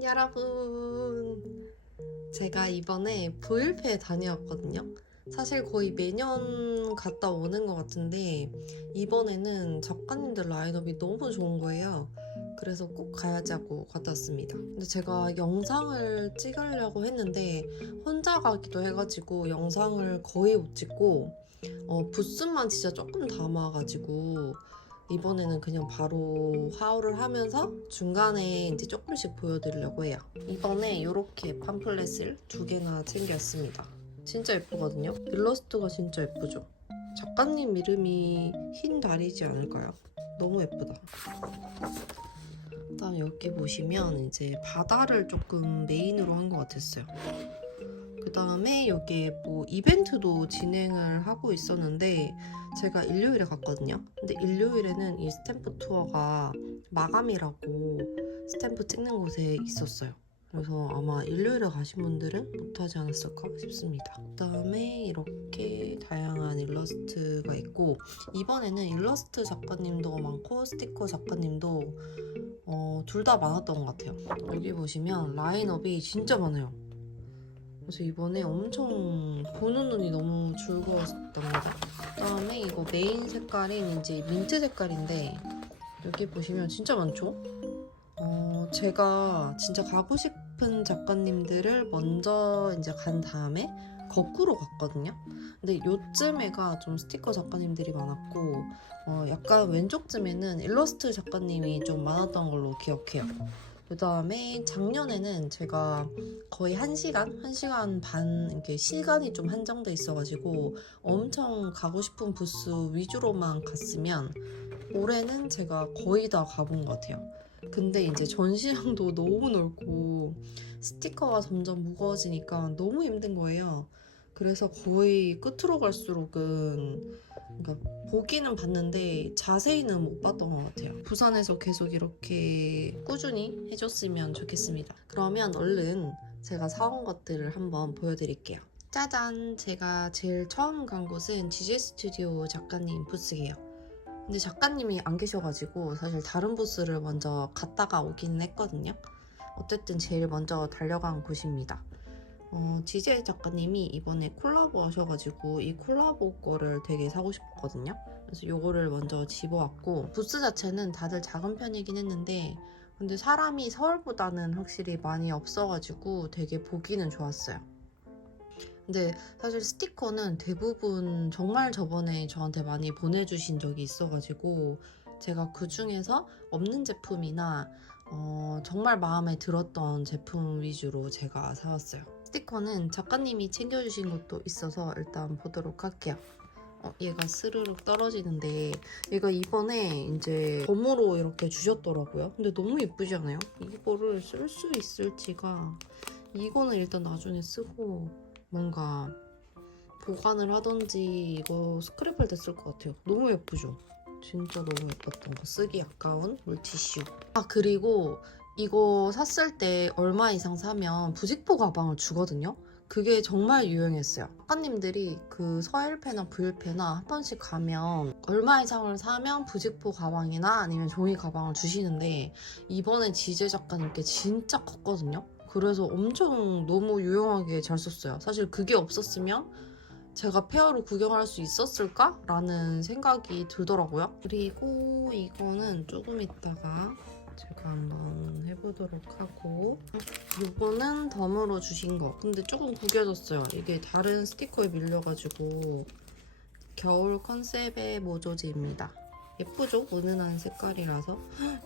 여러분, 제가 이번에 부일페 다녀왔거든요. 사실 거의 매년 갔다 오는 것 같은데 이번에는 작가님들 라인업이 너무 좋은 거예요. 그래서 꼭 가야지 하고 갔다 왔습니다. 근데 제가 영상을 찍으려고 했는데 혼자 가기도 해가지고 영상을 거의 못 찍고 부스만 진짜 조금 담아가지고 이번에는 그냥 바로 하울을 하면서 중간에 이제 조금씩 보여드리려고 해요. 이번에 이렇게 팜플렛을 2개나 챙겼습니다. 진짜 예쁘거든요? 일러스트가 진짜 예쁘죠? 작가님 이름이 흰 달이지 않을까요? 너무 예쁘다. 일단 여기 보시면 이제 바다를 조금 메인으로 한 것 같았어요. 그 다음에 여기에 뭐 이벤트도 진행을 하고 있었는데 제가 일요일에 갔거든요. 근데 일요일에는 이 스탬프 투어가 마감이라고 스탬프 찍는 곳에 있었어요. 그래서 아마 일요일에 가신 분들은 못하지 않았을까 싶습니다. 그 다음에 이렇게 다양한 일러스트가 있고 이번에는 일러스트 작가님도 많고 스티커 작가님도 둘 다 많았던 것 같아요. 여기 보시면 라인업이 진짜 많아요. 그래서 이번에 엄청 보는 눈이 너무 즐거웠던 거죠. 그다음에 이거 메인 색깔인 이제 민트 색깔인데 여기 보시면 진짜 많죠? 제가 진짜 가고 싶은 작가님들을 먼저 이제 간 다음에 거꾸로 갔거든요. 근데 요쯤에가 좀 스티커 작가님들이 많았고 약간 왼쪽쯤에는 일러스트 작가님이 좀 많았던 걸로 기억해요. 그 다음에 작년에는 제가 거의 1시간 반 이렇게 시간이 좀 한정돼 있어가지고 엄청 가고 싶은 부스 위주로만 갔으면 올해는 제가 거의 다 가본 것 같아요. 근데 이제 전시장도 너무 넓고 스티커가 점점 무거워지니까 너무 힘든 거예요. 그래서 거의 끝으로 갈수록은 그러니까 보기는 봤는데 자세히는 못 봤던 것 같아요. 부산에서 계속 이렇게 꾸준히 해줬으면 좋겠습니다. 그러면 얼른 제가 사온 것들을 한번 보여드릴게요. 짜잔! 제가 제일 처음 간 곳은 GJ 스튜디오 작가님 부스예요. 근데 작가님이 안 계셔가지고 사실 다른 부스를 먼저 갔다가 오긴 했거든요. 어쨌든 제일 먼저 달려간 곳입니다. 지제 작가님이 이번에 콜라보 하셔가지고 이 콜라보 거를 되게 사고 싶었거든요. 그래서 요거를 먼저 집어왔고 부스 자체는 다들 작은 편이긴 했는데 근데 사람이 서울보다는 확실히 많이 없어가지고 되게 보기는 좋았어요. 근데 사실 스티커는 대부분 정말 저번에 저한테 많이 보내주신 적이 있어가지고 제가 그 중에서 없는 제품이나 정말 마음에 들었던 제품 위주로 제가 사왔어요. 스티커는 작가님이 챙겨주신 것도 있어서 일단 보도록 할게요. 얘가 스르륵 떨어지는데 얘가 이번에 이제 덤으로 이렇게 주셨더라고요. 근데 너무 예쁘지 않아요? 이거를 쓸 수 있을지가 이거는 일단 나중에 쓰고 뭔가 보관을 하던지 이거 스크랩할 때 쓸 것 같아요. 너무 예쁘죠? 진짜 너무 예뻤던 거. 쓰기 아까운 물티슈. 그리고 이거 샀을 때 얼마 이상 사면 부직포 가방을 주거든요. 그게 정말 유용했어요. 작가님들이 그 서일패나 부일패나 한 번씩 가면 얼마 이상을 사면 부직포 가방이나 아니면 종이 가방을 주시는데 이번에 지제 작가님께 진짜 컸거든요. 그래서 엄청 너무 유용하게 잘 썼어요. 사실 그게 없었으면 제가 페어로 구경할 수 있었을까? 라는 생각이 들더라고요. 그리고 이거는 조금 있다가 제가 한번 해보도록 하고 이거는 덤으로 주신 거. 근데 조금 구겨졌어요. 이게 다른 스티커에 밀려가지고 겨울 컨셉의 모조지입니다. 예쁘죠? 은은한 색깔이라서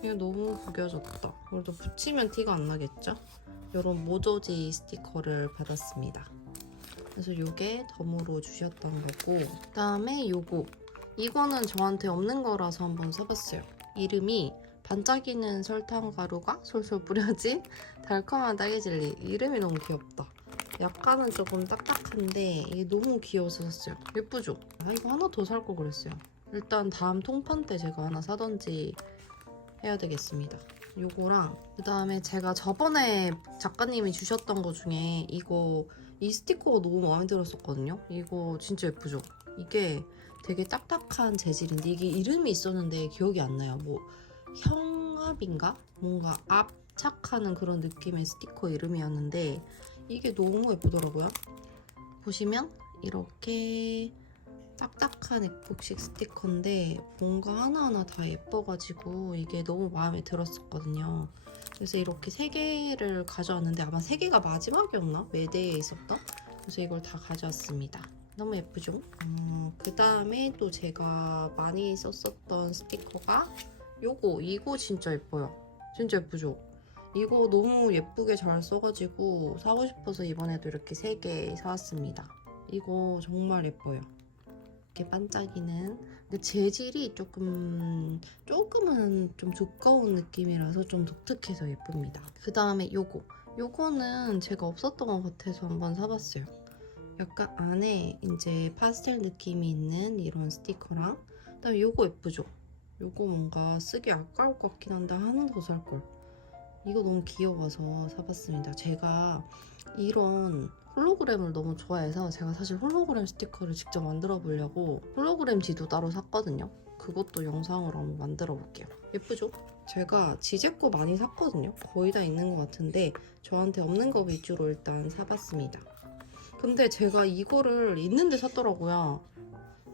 이거 너무 구겨졌다. 그래도 붙이면 티가 안 나겠죠? 이런 모조지 스티커를 받았습니다. 그래서 이게 덤으로 주셨던 거고 그다음에 이거는 저한테 없는 거라서 한번 써봤어요. 이름이 반짝이는 설탕 가루가 솔솔 뿌려진 달콤한 딸기 젤리. 이름이 너무 귀엽다. 약간은 조금 딱딱한데 이게 너무 귀여워서 샀어요. 예쁘죠? 이거 하나 더 살 걸 그랬어요. 일단 다음 통판 때 제가 하나 사던지 해야 되겠습니다. 요거랑 그다음에 제가 저번에 작가님이 주셨던 거 중에 이 스티커가 너무 마음에 들었었거든요. 이거 진짜 예쁘죠? 이게 되게 딱딱한 재질인데 이게 이름이 있었는데 기억이 안 나요. 뭐 형압인가? 뭔가 집착하는 그런 느낌의 스티커 이름이었는데 이게 너무 예쁘더라고요. 보시면 이렇게 딱딱한 에폭식 스티커인데 뭔가 하나하나 다 예뻐가지고 이게 너무 마음에 들었었거든요. 그래서 이렇게 3개를 가져왔는데 아마 3개가 마지막이었나? 매대에 있었던? 그래서 이걸 다 가져왔습니다. 너무 예쁘죠? 그 다음에 또 제가 많이 썼었던 스티커가 이거 진짜 예뻐요. 진짜 예쁘죠? 이거 너무 예쁘게 잘 써가지고 사고 싶어서 이번에도 이렇게 3개 사왔습니다. 이거 정말 예뻐요. 이렇게 반짝이는. 근데 재질이 조금은 좀 두꺼운 느낌이라서 좀 독특해서 예쁩니다. 그 다음에 요거는 제가 없었던 것 같아서 한번 사봤어요. 약간 안에 이제 파스텔 느낌이 있는 이런 스티커랑 그다음에 요거 예쁘죠? 요거 뭔가 쓰기 아까울 것 같긴 한데 하나 더 살걸. 이거 너무 귀여워서 사봤습니다. 제가 이런 홀로그램을 너무 좋아해서 제가 사실 홀로그램 스티커를 직접 만들어 보려고 홀로그램 지도 따로 샀거든요. 그것도 영상으로 한번 만들어 볼게요. 예쁘죠? 제가 지제 거 많이 샀거든요. 거의 다 있는 것 같은데 저한테 없는 거 위주로 일단 사봤습니다. 근데 제가 이거를 있는데 샀더라고요.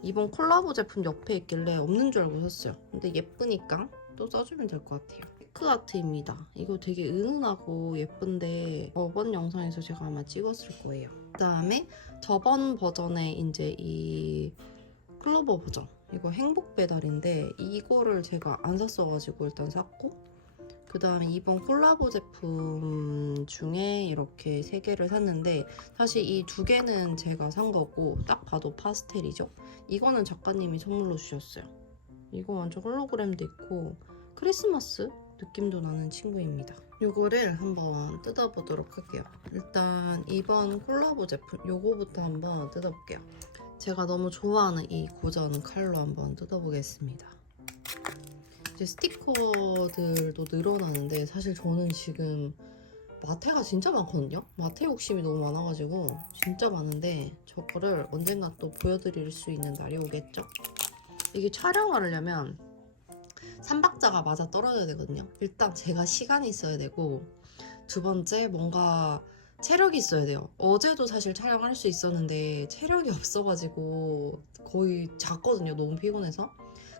이번 콜라보 제품 옆에 있길래 없는 줄 알고 샀어요. 근데 예쁘니까 또 써주면 될 것 같아요. 피크 아트입니다. 이거 되게 은은하고 예쁜데 저번 영상에서 제가 아마 찍었을 거예요. 그 다음에 저번 버전의 이제 이 클로버 버전, 이거 행복 배달인데 이거를 제가 안 샀어가지고 일단 샀고, 그 다음에 이번 콜라보 제품 중에 이렇게 3개를 샀는데 사실 이 2개는 제가 산 거고 딱 봐도 파스텔이죠. 이거는 작가님이 선물로 주셨어요. 이거 완전 홀로그램도 있고 크리스마스 느낌도 나는 친구입니다. 이거를 한번 뜯어보도록 할게요. 일단 이번 콜라보 제품 요거부터 한번 뜯어볼게요. 제가 너무 좋아하는 이 고전 칼로 한번 뜯어보겠습니다. 이제 스티커들도 늘어나는데 사실 저는 지금 마테가 진짜 많거든요. 마테 욕심이 너무 많아가지고 진짜 많은데 저거를 언젠가 또 보여드릴 수 있는 날이 오겠죠? 이게 촬영을 하려면 3박자가 맞아 떨어져야 되거든요. 일단 제가 시간이 있어야 되고, 두 번째 뭔가 체력이 있어야 돼요. 어제도 사실 촬영할 수 있었는데 체력이 없어가지고 거의 잤거든요. 너무 피곤해서.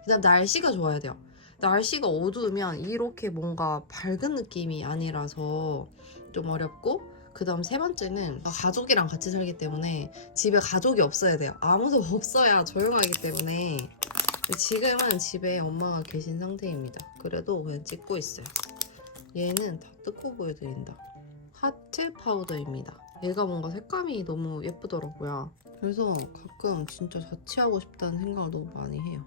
그다음 날씨가 좋아야 돼요. 날씨가 어두우면 이렇게 뭔가 밝은 느낌이 아니라서 좀 어렵고, 그 다음 3번째는 가족이랑 같이 살기 때문에 집에 가족이 없어야 돼요. 아무도 없어야 조용하기 때문에 지금은 집에 엄마가 계신 상태입니다. 그래도 그냥 찍고 있어요. 얘는 다 뜯고 보여드린다. 하트 파우더입니다. 얘가 뭔가 색감이 너무 예쁘더라고요. 그래서 가끔 진짜 자취하고 싶다는 생각을 너무 많이 해요.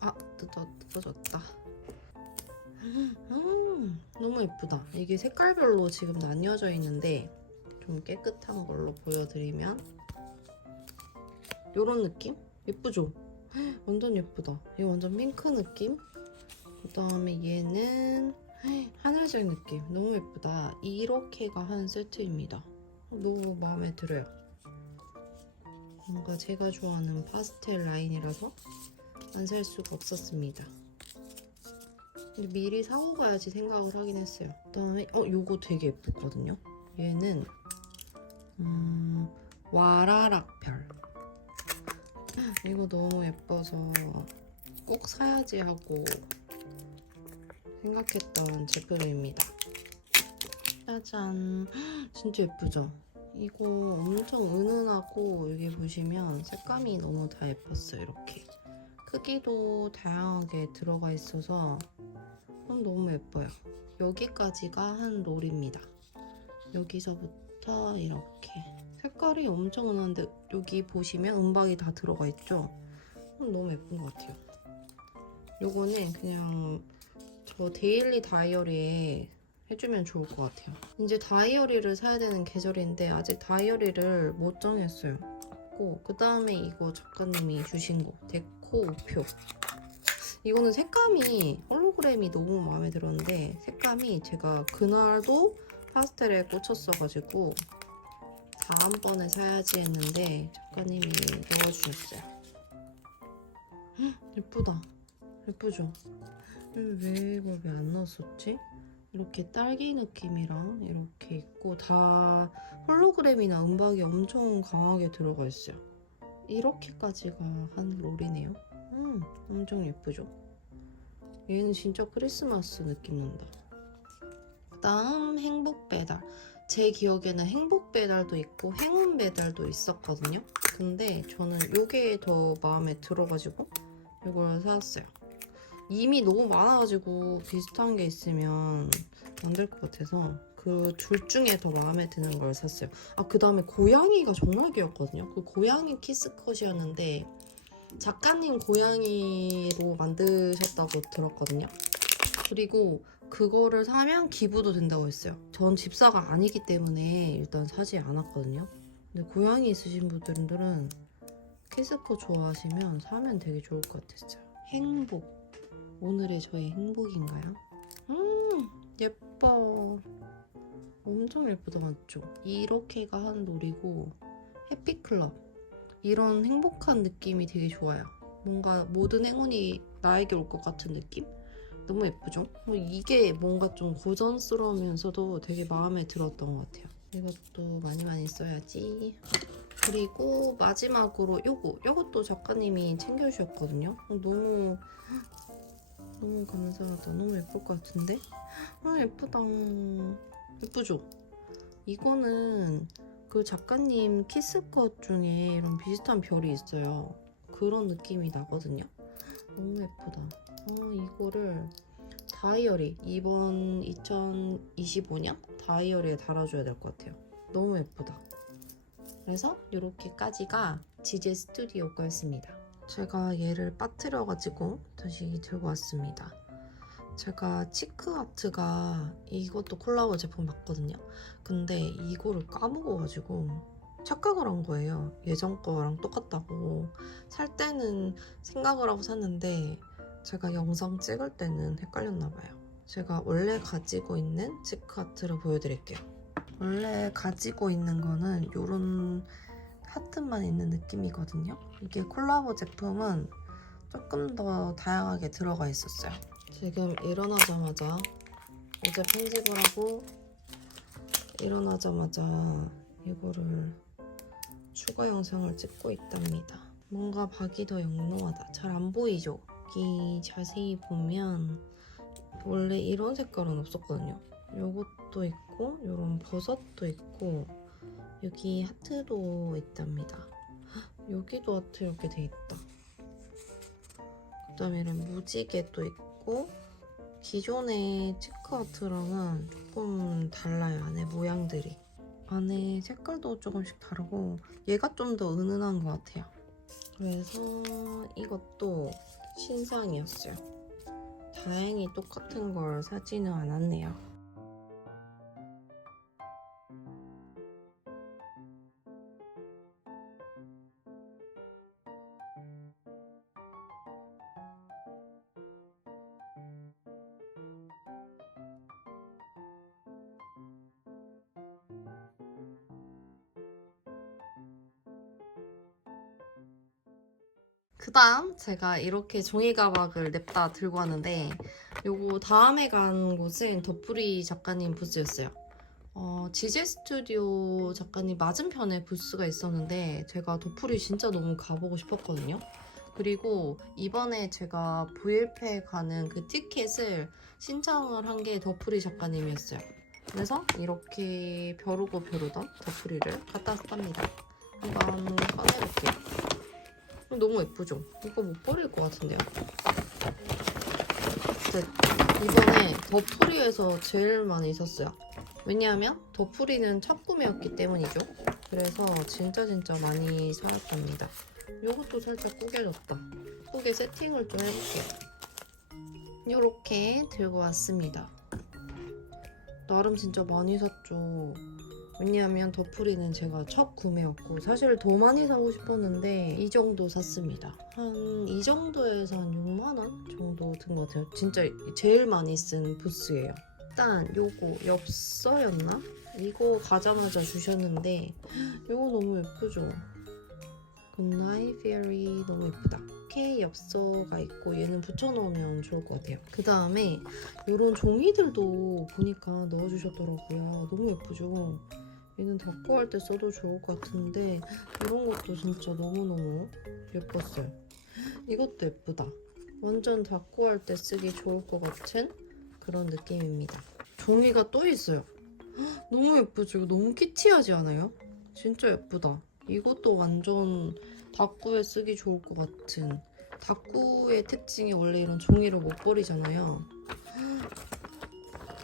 아, 뜯어졌다. 너무 예쁘다. 이게 색깔별로 지금 나뉘어져 있는데 좀 깨끗한 걸로 보여드리면 요런 느낌? 예쁘죠? 완전 예쁘다. 이거 완전 핑크 느낌? 그 다음에 얘는 하늘색 느낌. 너무 예쁘다. 이렇게가 한 세트입니다. 너무 마음에 들어요. 뭔가 제가 좋아하는 파스텔 라인이라서 안 살 수가 없었습니다. 근데 미리 사고 가야지 생각을 하긴 했어요. 그 다음에 요거 되게 예쁘거든요. 얘는 와라락별. 이거 너무 예뻐서 꼭 사야지 하고 생각했던 제품입니다. 짜잔. 진짜 예쁘죠? 이거 엄청 은은하고 여기 보시면 색감이 너무 다 예뻤어요. 이렇게 크기도 다양하게 들어가 있어서 너무 예뻐요. 여기까지가 한 롤입니다. 여기서부터 이렇게 색깔이 엄청 은은한데 여기 보시면 은박이 다 들어가 있죠? 너무 예쁜 것 같아요. 요거는 그냥 저 데일리 다이어리에 해주면 좋을 것 같아요. 이제 다이어리를 사야 되는 계절인데 아직 다이어리를 못 정했어요. 그 다음에 이거 작가님이 주신 거 데코 우표. 이거는 색감이 홀로그램이 너무 마음에 들었는데 색감이 제가 그날도 파스텔에 꽂혔어가지고 다음번에 사야지 했는데 작가님이 넣어주셨어요. 예쁘다. 예쁘죠? 왜 이걸 왜 안 넣었었지? 이렇게 딸기 느낌이랑 이렇게 있고 다 홀로그램이나 음박이 엄청 강하게 들어가 있어요. 이렇게까지가 한 롤이네요. 엄청 예쁘죠? 얘는 진짜 크리스마스 느낌 난다. 그다음 행복 배달. 제 기억에는 행복 배달도 있고 행운 배달도 있었거든요. 근데 저는 이게 더 마음에 들어가지고 이걸 사왔어요. 이미 너무 많아가지고 비슷한 게 있으면 안 될 것 같아서 그 둘 중에 더 마음에 드는 걸 샀어요. 아, 그 다음에 고양이가 정말 귀엽거든요. 그 고양이 키스컷이었는데 작가님 고양이로 만드셨다고 들었거든요. 그리고 그거를 사면 기부도 된다고 했어요. 전 집사가 아니기 때문에 일단 사지 않았거든요. 근데 고양이 있으신 분들은 키스컷 좋아하시면 사면 되게 좋을 것 같았어요. 행복. 오늘의 저의 행복인가요? 예뻐. 엄청 예쁘다, 맞죠? 이렇게가 한 놀이고 해피클럽. 이런 행복한 느낌이 되게 좋아요. 뭔가 모든 행운이 나에게 올 것 같은 느낌? 너무 예쁘죠? 이게 뭔가 좀 고전스러우면서도 되게 마음에 들었던 것 같아요. 이것도 많이 써야지. 그리고 마지막으로 요것도 작가님이 챙겨주셨거든요. 너무 감사하다. 너무 예쁠 것 같은데? 아, 예쁘다. 예쁘죠? 이거는 그 작가님 키스컷 중에 이런 비슷한 별이 있어요. 그런 느낌이 나거든요. 너무 예쁘다. 이거를 다이어리, 이번 2025년 다이어리에 달아줘야 될 것 같아요. 너무 예쁘다. 그래서 이렇게까지가 지제 스튜디오 거였습니다. 제가 얘를 빠뜨려가지고 다시 들고 왔습니다. 제가 치크아트가 이것도 콜라보 제품 봤거든요. 근데 이거를 까먹어가지고 착각을 한 거예요. 예전 거랑 똑같다고. 살 때는 생각을 하고 샀는데 제가 영상 찍을 때는 헷갈렸나 봐요. 제가 원래 가지고 있는 치크아트를 보여드릴게요. 원래 가지고 있는 거는 이런 하트만 있는 느낌이거든요. 이게 콜라보 제품은 조금 더 다양하게 들어가 있었어요. 지금 일어나자마자 어제 편집을 하고 일어나자마자 이거를 추가 영상을 찍고 있답니다. 뭔가 박이 더 영롱하다. 잘 안 보이죠? 여기 자세히 보면 원래 이런 색깔은 없었거든요. 요것도 있고 요런 버섯도 있고 여기 하트도 있답니다. 여기도 하트 이렇게 돼 있다. 그 다음에 이런 무지개도 있고 기존의 치크아트랑은 조금 달라요. 안에 모양들이. 안에 색깔도 조금씩 다르고 얘가 좀 더 은은한 것 같아요. 그래서 이것도 신상이었어요. 다행히 똑같은 걸 사지는 않았네요. 그 다음 제가 이렇게 종이 가방을 냅다 들고 왔는데 요거 다음에 간 곳은 덧풀이 작가님 부스였어요. 지제 스튜디오 작가님 맞은편에 부스가 있었는데 제가 덧풀이 진짜 너무 가보고 싶었거든요. 그리고 이번에 제가 브이앱에 가는 그 티켓을 신청을 한 게 덧풀이 작가님이었어요. 그래서 이렇게 벼르고 벼르던 덧풀이를 갖다 씁니다. 한번 꺼내볼게요. 너무 예쁘죠? 이거 못 버릴 것 같은데요? 이번에 더풀이에서 제일 많이 샀어요. 왜냐하면 더풀이는 첫 구매였기 때문이죠. 그래서 진짜 많이 사왔답니다. 이것도 살짝 구겨졌다. 예쁘게 세팅을 좀 해볼게요. 이렇게 들고 왔습니다. 나름 진짜 많이 샀죠. 왜냐하면 더풀이는 제가 첫 구매였고 사실 더 많이 사고 싶었는데 이 정도 샀습니다. 한 이 정도에서 한 6만원 정도 든 것 같아요. 진짜 제일 많이 쓴 부스예요. 일단 요거 엽서였나? 이거 가자마자 주셨는데 이거 너무 예쁘죠? 굿나잇 페어리 너무 예쁘다. K 엽서가 있고 얘는 붙여놓으면 좋을 것 같아요. 그 다음에 이런 종이들도 보니까 넣어주셨더라고요. 너무 예쁘죠? 얘는 닦고 할 때 써도 좋을 것 같은데 이런 것도 진짜 너무너무 예뻤어요. 이것도 예쁘다. 완전 닦고 할 때 쓰기 좋을 것 같은 그런 느낌입니다. 종이가 또 있어요. 헉, 너무 예쁘죠? 이거 너무 키티하지 않아요? 진짜 예쁘다. 이것도 완전 다꾸에 쓰기 좋을 것 같은. 다꾸의 특징이 원래 이런 종이를 못 버리잖아요.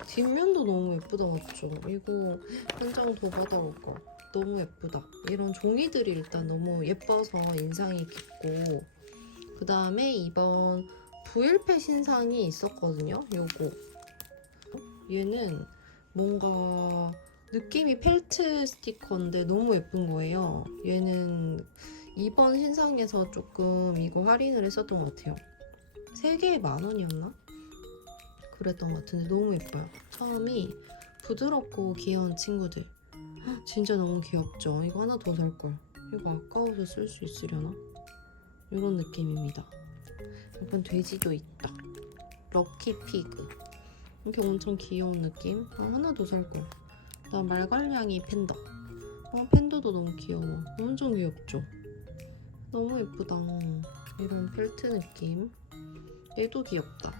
뒷면도 너무 예쁘다, 맞죠? 이거 한 장 더 받아올까? 너무 예쁘다. 이런 종이들이 일단 너무 예뻐서 인상이 깊고, 그 다음에 이번 부일패 신상이 있었거든요. 요거. 얘는 뭔가 느낌이 펠트 스티커인데 너무 예쁜 거예요. 얘는 이번 신상에서 조금 이거 할인을 했었던 것 같아요. 3개에 10,000원이었나? 그랬던 것 같은데 너무 예뻐요. 처음이 부드럽고 귀여운 친구들. 헉, 진짜 너무 귀엽죠? 이거 하나 더 살걸. 이거 아까워서 쓸 수 있으려나? 이런 느낌입니다. 약간 돼지도 있다. 럭키 피그. 이렇게 엄청 귀여운 느낌. 하나 더 살걸. 나 말괄량이 팬더. 팬더도 너무 귀여워. 엄청 귀엽죠? 너무 예쁘다. 이런 펠트 느낌. 얘도 귀엽다.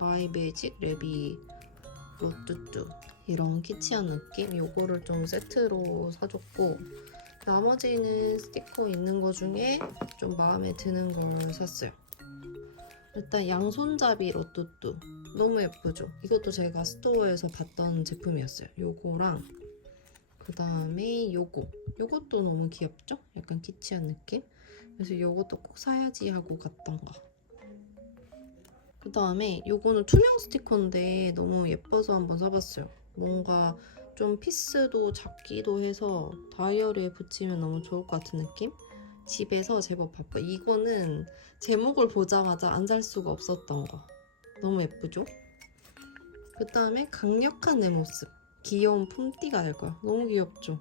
마이 매직 레비 로뚜뚜. 이런 키치한 느낌. 요거를 좀 세트로 사줬고, 나머지는 스티커 있는 거 중에 좀 마음에 드는 걸 샀어요. 일단 양손잡이 로뚜뚜. 너무 예쁘죠? 이것도 제가 스토어에서 봤던 제품이었어요. 요거랑 그 다음에 요것도 너무 귀엽죠? 약간 키치한 느낌? 그래서 요것도 꼭 사야지 하고 갔던 거. 그 다음에 요거는 투명 스티커인데 너무 예뻐서 한번 사봤어요. 뭔가 좀 피스도 작기도 해서 다이어리에 붙이면 너무 좋을 것 같은 느낌? 집에서 제법 바빠. 이거는 제목을 보자마자 안 살 수가 없었던 거. 너무 예쁘죠? 그 다음에 강력한 내 모습. 귀여운 품띠가 될 거야. 너무 귀엽죠?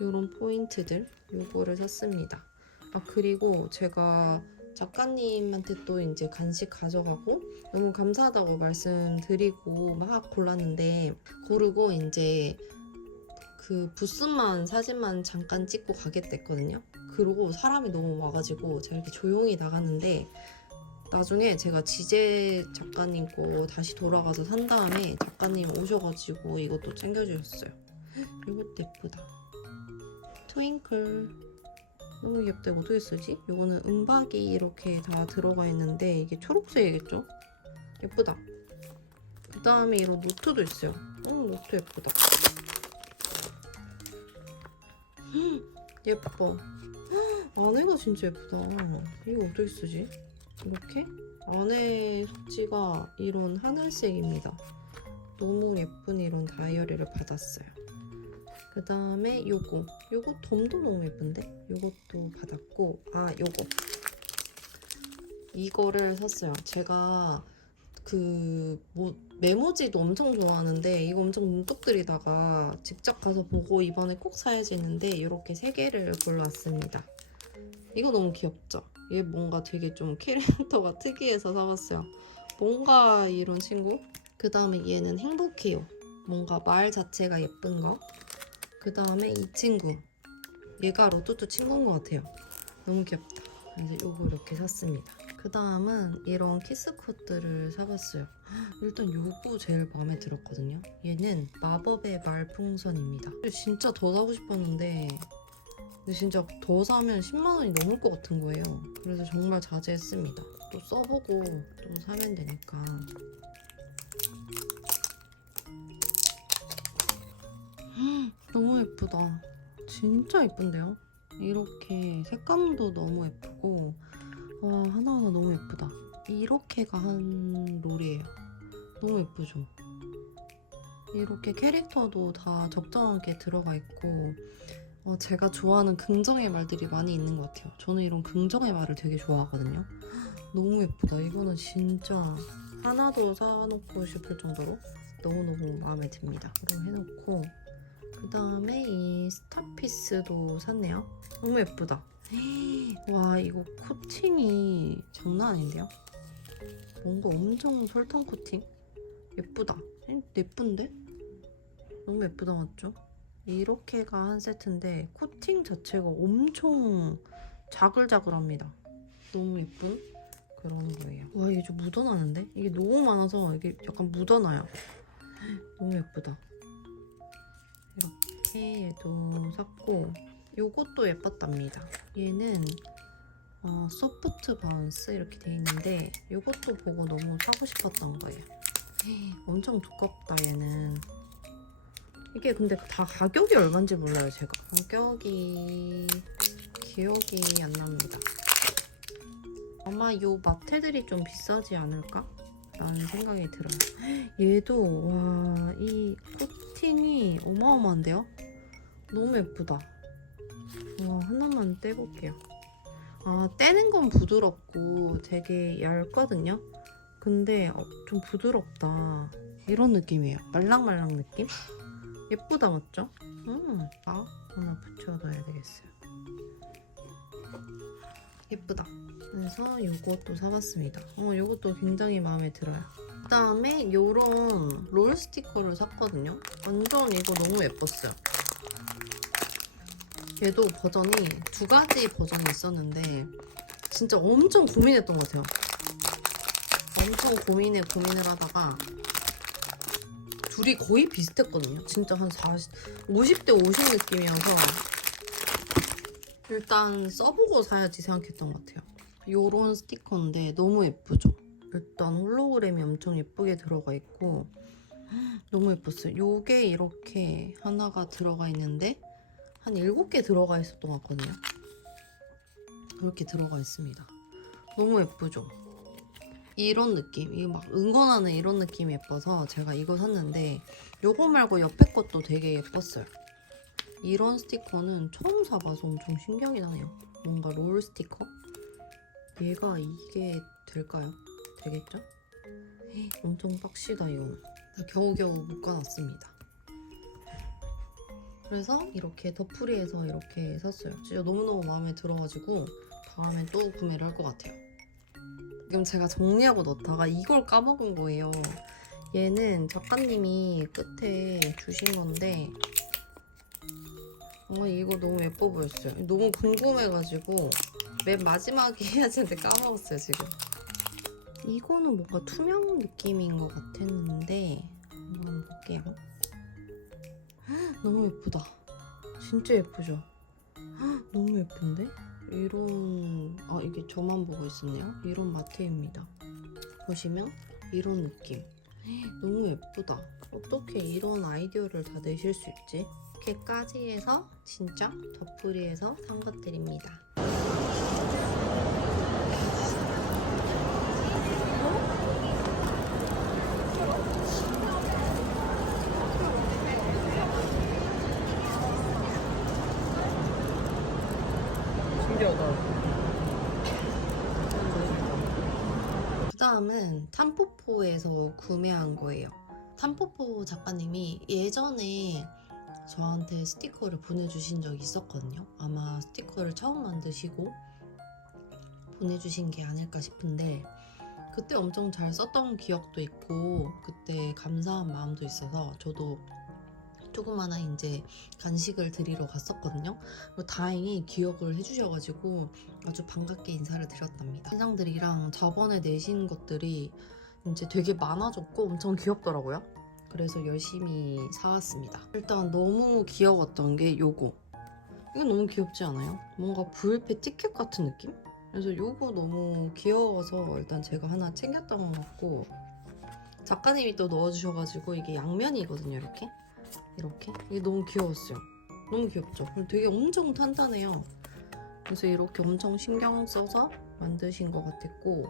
이런 포인트들. 요거를 샀습니다. 아, 그리고 제가 작가님한테 또 이제 간식 가져가고 너무 감사하다고 말씀드리고 막 골랐는데, 고르고 이제 그 부스만 사진만 잠깐 찍고 가겠댔거든요. 그러고 사람이 너무 와가지고 제가 이렇게 조용히 나갔는데, 나중에 제가 지제 작가님 거 다시 돌아가서 산 다음에 작가님 오셔가지고 이것도 챙겨주셨어요. 이것도 예쁘다. 트윙클. 너무 귀엽다. 이거 어떻게 쓰지? 이거는 은박이 이렇게 다 들어가 있는데 이게 초록색이겠죠? 예쁘다. 그 다음에 이런 노트도 있어요. 노트 예쁘다. 예뻐. 안에가 진짜 예쁘다. 이거 어떻게 쓰지? 이렇게? 안에 속지가 이런 하늘색입니다. 너무 예쁜 이런 다이어리를 받았어요. 그 다음에 요거 덤도 너무 예쁜데? 요것도 받았고, 요거 이거를 샀어요. 제가 메모지도 엄청 좋아하는데 이거 엄청 눈독 들이다가 직접 가서 보고 이번에 꼭 사야지 했는데 이렇게 3개를 골라왔습니다. 이거 너무 귀엽죠? 얘 뭔가 되게 좀 캐릭터가 특이해서 사봤어요. 뭔가 이런 친구? 그 다음에 얘는 행복해요. 뭔가 말 자체가 예쁜 거. 그 다음에 이 친구. 얘가 로뚜뚜 친구인 것 같아요. 너무 귀엽다. 그래서 요거 이렇게 샀습니다. 그 다음은 이런 키스 컷들을 사봤어요. 일단 요거 제일 마음에 들었거든요. 얘는 마법의 말풍선입니다. 진짜 더 사고 싶었는데 근데 진짜 더 사면 10만 원이 넘을 것 같은 거예요. 그래서 정말 자제했습니다. 또 써보고 또 사면 되니까. 너무 예쁘다. 진짜 예쁜데요? 이렇게 색감도 너무 예쁘고, 와, 하나하나 너무 예쁘다. 이렇게가 한 롤이에요. 너무 예쁘죠? 이렇게 캐릭터도 다 적정하게 들어가 있고, 제가 좋아하는 긍정의 말들이 많이 있는 것 같아요. 저는 이런 긍정의 말을 되게 좋아하거든요. 너무 예쁘다. 이거는 진짜 하나 더 사놓고 싶을 정도로 너무너무 마음에 듭니다. 그럼 해놓고, 그 다음에 이 스타피스도 샀네요. 너무 예쁘다. 와, 이거 코팅이 장난 아닌데요? 뭔가 엄청 설탕 코팅? 예쁘다. 예쁜데? 너무 예쁘다, 맞죠? 이렇게가 한 세트인데 코팅 자체가 엄청 자글자글합니다. 너무 예쁜 그런 거예요. 와, 이게 좀 묻어나는데? 이게 너무 많아서 이게 약간 묻어나요. 너무 예쁘다. 이렇게 얘도 샀고, 요것도 예뻤답니다. 얘는 소프트 바운스 이렇게 돼 있는데 요것도 보고 너무 사고 싶었던 거예요. 엄청 두껍다 얘는. 이게 근데 다 가격이 얼마인지 몰라요 제가. 가격이 기억이 안 납니다. 아마 요 마테들이 좀 비싸지 않을까? 라는 생각이 들어요. 얘도 와, 이 코팅이 어마어마한데요? 너무 예쁘다. 와, 하나만 떼볼게요. 아, 떼는 건 부드럽고 되게 얇거든요? 근데 좀 부드럽다. 이런 느낌이에요. 말랑말랑 느낌? 예쁘다, 맞죠? 하나 붙여놔야 되겠어요. 예쁘다. 그래서 이것도 사봤습니다. 이것도 굉장히 마음에 들어요. 그 다음에 이런 롤 스티커를 샀거든요. 완전 이거 너무 예뻤어요. 얘도 버전이 두 가지 버전이 있었는데 진짜 엄청 고민했던 것 같아요. 엄청 고민을 하다가 둘이 거의 비슷했거든요. 진짜 한 50대 50 느낌이어서 일단 써보고 사야지 생각했던 것 같아요. 요런 스티커인데 너무 예쁘죠? 일단 홀로그램이 엄청 예쁘게 들어가 있고 너무 예뻤어요. 요게 이렇게 하나가 들어가 있는데 한 7개 들어가 있었던 것 같거든요. 그렇게 들어가 있습니다. 너무 예쁘죠? 이런 느낌, 이거 막 응원하는 이런 느낌이 예뻐서 제가 이거 샀는데 요거 말고 옆에 것도 되게 예뻤어요. 이런 스티커는 처음 사봐서 엄청 신기하게 나네요. 뭔가 롤 스티커? 얘가 이게 될까요? 되겠죠? 엄청 빡시다 이거는. 겨우겨우 묶어놨습니다. 그래서 이렇게 더프리에서 이렇게 샀어요. 진짜 너무너무 마음에 들어가지고 다음에 또 구매를 할 것 같아요. 지금 제가 정리하고 넣다가 이걸 까먹은 거예요. 얘는 작가님이 끝에 주신 건데 이거 너무 예뻐 보였어요. 너무 궁금해가지고 맨 마지막에 해야 되는데 까먹었어요 지금. 이거는 뭔가 투명 느낌인 것 같았는데 한번 볼게요. 너무 예쁘다. 진짜 예쁘죠? 너무 예쁜데? 이런 이게 저만 보고 있었네요. 이런 마트입니다. 보시면 이런 느낌. 너무 예쁘다. 어떻게 이런 아이디어를 다 내실 수 있지? 이렇게까지 해서 진짜 더프리에서 산 것들입니다. 신기하다. 그 다음은 탐포포에서 구매한 거예요. 탐포포 작가님이 예전에 저한테 스티커를 보내주신 적이 있었거든요. 아마 스티커를 처음 만드시고 보내주신 게 아닐까 싶은데 그때 엄청 잘 썼던 기억도 있고 그때 감사한 마음도 있어서 저도 조그마한 이제 간식을 드리러 갔었거든요. 그리고 다행히 기억을 해주셔가지고 아주 반갑게 인사를 드렸답니다. 신상들이랑 저번에 내신 것들이 이제 되게 많아졌고 엄청 귀엽더라고요. 그래서 열심히 사왔습니다. 일단 너무 귀여웠던 게 요거. 이거 너무 귀엽지 않아요? 뭔가 부일페 티켓 같은 느낌? 그래서 요거 너무 귀여워서 일단 제가 하나 챙겼던 것 같고 작가님이 또 넣어주셔가지고 이게 양면이거든요. 이렇게 이게 너무 귀여웠어요. 너무 귀엽죠? 그리고 되게 엄청 탄탄해요. 그래서 이렇게 엄청 신경 써서 만드신 것 같았고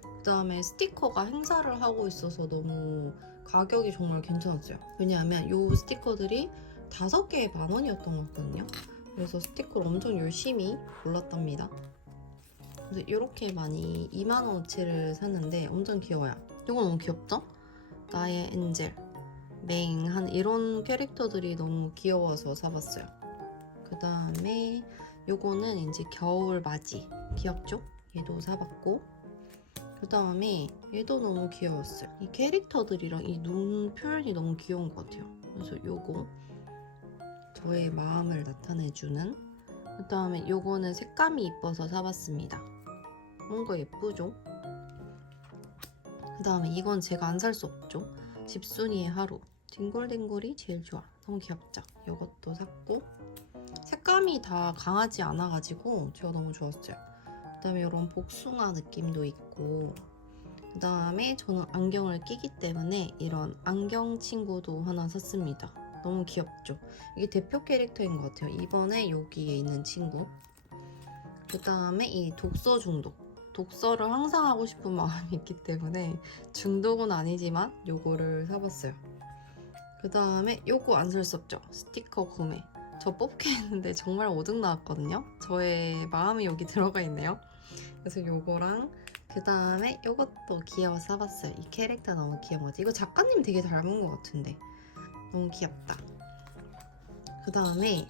그 다음에 스티커가 행사를 하고 있어서 너무 가격이 정말 괜찮았어요. 왜냐하면 이 스티커들이 5개에 10,000원이었던 것 같거든요. 그래서 스티커를 엄청 열심히 골랐답니다. 그래서 이렇게 많이 20,000원어치를 샀는데 엄청 귀여워요. 이거 너무 귀엽죠? 나의 엔젤, 맹한 이런 캐릭터들이 너무 귀여워서 사봤어요. 그 다음에 요거는 이제 겨울 맞이. 귀엽죠? 얘도 사봤고, 그 다음에 얘도 너무 귀여웠어요. 이 캐릭터들이랑 이 눈 표현이 너무 귀여운 것 같아요. 그래서 요거 저의 마음을 나타내주는. 그 다음에 요거는 색감이 이뻐서 사봤습니다. 뭔가 예쁘죠? 그 다음에 이건 제가 안 살 수 없죠. 집순이의 하루. 뒹굴뒹굴이 제일 좋아. 너무 귀엽죠? 이것도 샀고, 색감이 다 강하지 않아가지고 제가 너무 좋았어요. 그 다음에 이런 복숭아 느낌도 있고, 그 다음에 저는 안경을 끼기 때문에 이런 안경 친구도 하나 샀습니다. 너무 귀엽죠? 이게 대표 캐릭터인 것 같아요. 이번에 여기에 있는 친구. 그 다음에 이 독서 중독. 독서를 항상 하고 싶은 마음이 있기 때문에 중독은 아니지만 요거를 사봤어요. 그 다음에 요거 안 살 수 없죠. 스티커 구매. 저 뽑기 했는데 정말 5등 나왔거든요. 저의 마음이 여기 들어가 있네요. 그래서 요거랑 그 다음에 요것도 귀여워서 사봤어요. 이 캐릭터 너무 귀여운 것 같아요. 이거 작가님 되게 닮은 것 같은데 너무 귀엽다. 그 다음에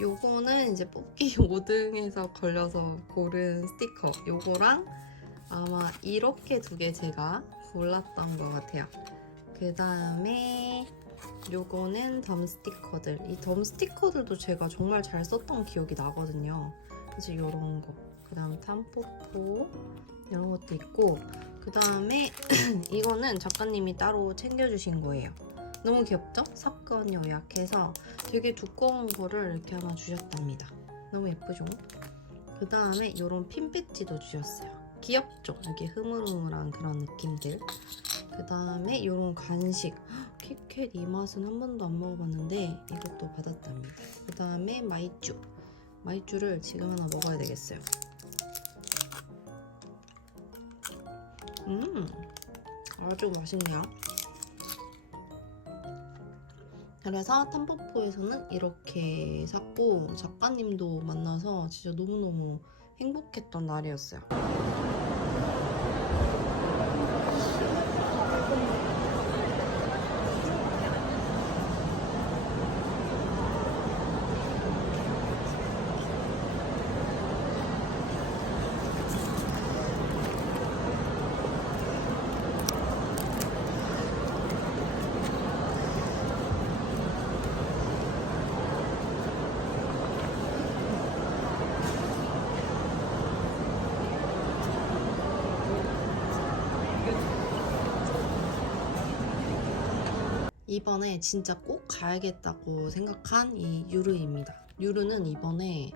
요거는 이제 뽑기 5등에서 걸려서 고른 스티커. 요거랑 아마 이렇게 두 개 제가 골랐던 것 같아요. 그 다음에 요거는 덤 스티커들. 이 덤 스티커들도 제가 정말 잘 썼던 기억이 나거든요. 그래서 요런 거. 그 다음 탐포포 이런 것도 있고, 그 다음에 이거는 작가님이 따로 챙겨주신 거예요. 너무 귀엽죠? 사건 요약해서 되게 두꺼운 거를 이렇게 하나 주셨답니다. 너무 예쁘죠? 그 다음에 이런 핀 배지도 주셨어요. 귀엽죠? 이게 흐물흐물한 그런 느낌들. 그 다음에 이런 간식. kitkat 이 맛은 한 번도 안 먹어봤는데 이것도 받았답니다. 그 다음에 마이쮸. 마이쮸를 지금 하나 먹어야 되겠어요. 아주 맛있네요. 그래서 탐포포에서는 이렇게 샀고, 작가님도 만나서 진짜 너무너무 행복했던 날이었어요. 이번에 진짜 꼭 가야겠다고 생각한 이 유르입니다. 유르는 이번에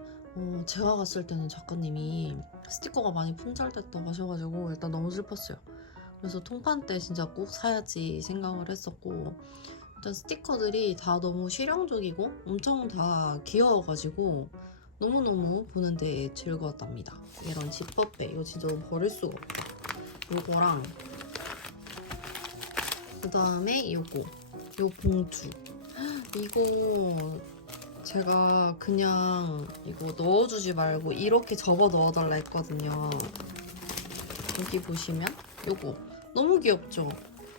제가 갔을 때는 작가님이 스티커가 많이 품절됐다고 하셔가지고 일단 너무 슬펐어요. 그래서 통판 때 진짜 꼭 사야지 생각을 했었고, 일단 스티커들이 다 너무 실용적이고 엄청 다 귀여워가지고 너무너무 보는데 즐거웠답니다. 이런 지퍼백, 이거 진짜 버릴 수가 없다. 요거랑 그 다음에 요거, 요 봉투. 이거 제가 그냥 이거 넣어주지 말고 이렇게 접어 넣어달라 했거든요. 여기 보시면 요거 너무 귀엽죠?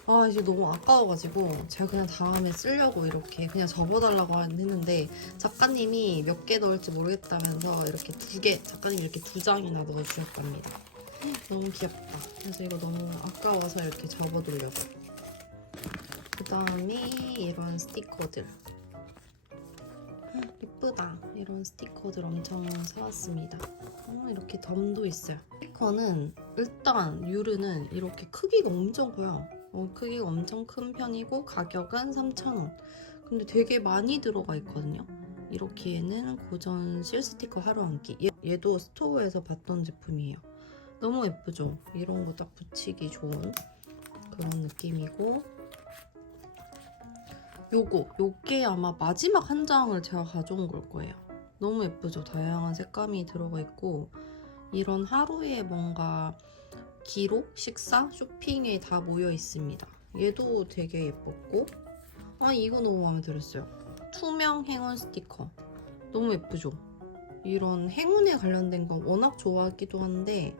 아, 이제 너무 아까워가지고 제가 그냥 다음에 쓰려고 이렇게 그냥 접어달라고 했는데 작가님이 몇 개 넣을지 모르겠다면서 이렇게 두 개, 작가님이 이렇게 2장이나 넣어주셨답니다. 너무 귀엽다. 그래서 이거 너무 아까워서 이렇게 접어두려고요. 그 다음에 이런 스티커들. 예쁘다. 이런 스티커들 엄청 사왔습니다. 이렇게 덤도 있어요. 스티커는 일단 유르는 이렇게 크기가 엄청 커요. 크기가 엄청 큰 편이고 가격은 3,000원. 근데 되게 많이 들어가 있거든요. 이렇게는 고전 실 스티커 하루 앉기. 얘도 스토어에서 봤던 제품이에요. 너무 예쁘죠? 이런 거 딱 붙이기 좋은 그런 느낌이고, 요게 아마 마지막 한 장을 제가 가져온 걸 거예요. 너무 예쁘죠? 다양한 색감이 들어가 있고, 이런 하루에 뭔가 기록, 식사, 쇼핑에 다 모여 있습니다. 얘도 되게 예뻤고, 이거 너무 마음에 들었어요. 투명 행운 스티커. 너무 예쁘죠? 이런 행운에 관련된 거 워낙 좋아하기도 한데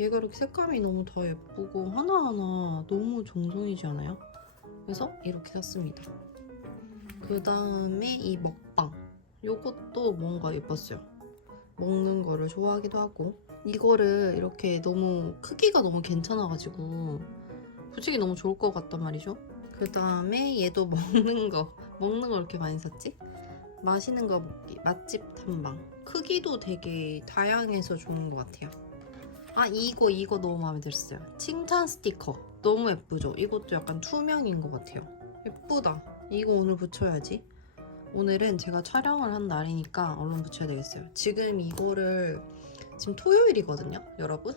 얘가 이렇게 색감이 너무 다 예쁘고 하나하나 너무 정성이지 않아요? 그래서 이렇게 샀습니다. 그 다음에 이 먹방. 요것도 뭔가 예뻤어요. 먹는 거를 좋아하기도 하고, 이거를 이렇게 너무 크기가 너무 괜찮아가지고 솔직히 너무 좋을 것 같단 말이죠. 그 다음에 얘도 먹는 거 이렇게 많이 샀지? 맛있는 거 먹기, 맛집 탐방. 크기도 되게 다양해서 좋은 것 같아요. 아, 이거 너무 마음에 들었어요. 칭찬 스티커 너무 예쁘죠? 이것도 약간 투명인 것 같아요. 예쁘다. 이거 오늘 붙여야지. 오늘은 제가 촬영을 한 날이니까 얼른 붙여야 되겠어요. 지금 토요일이거든요, 여러분.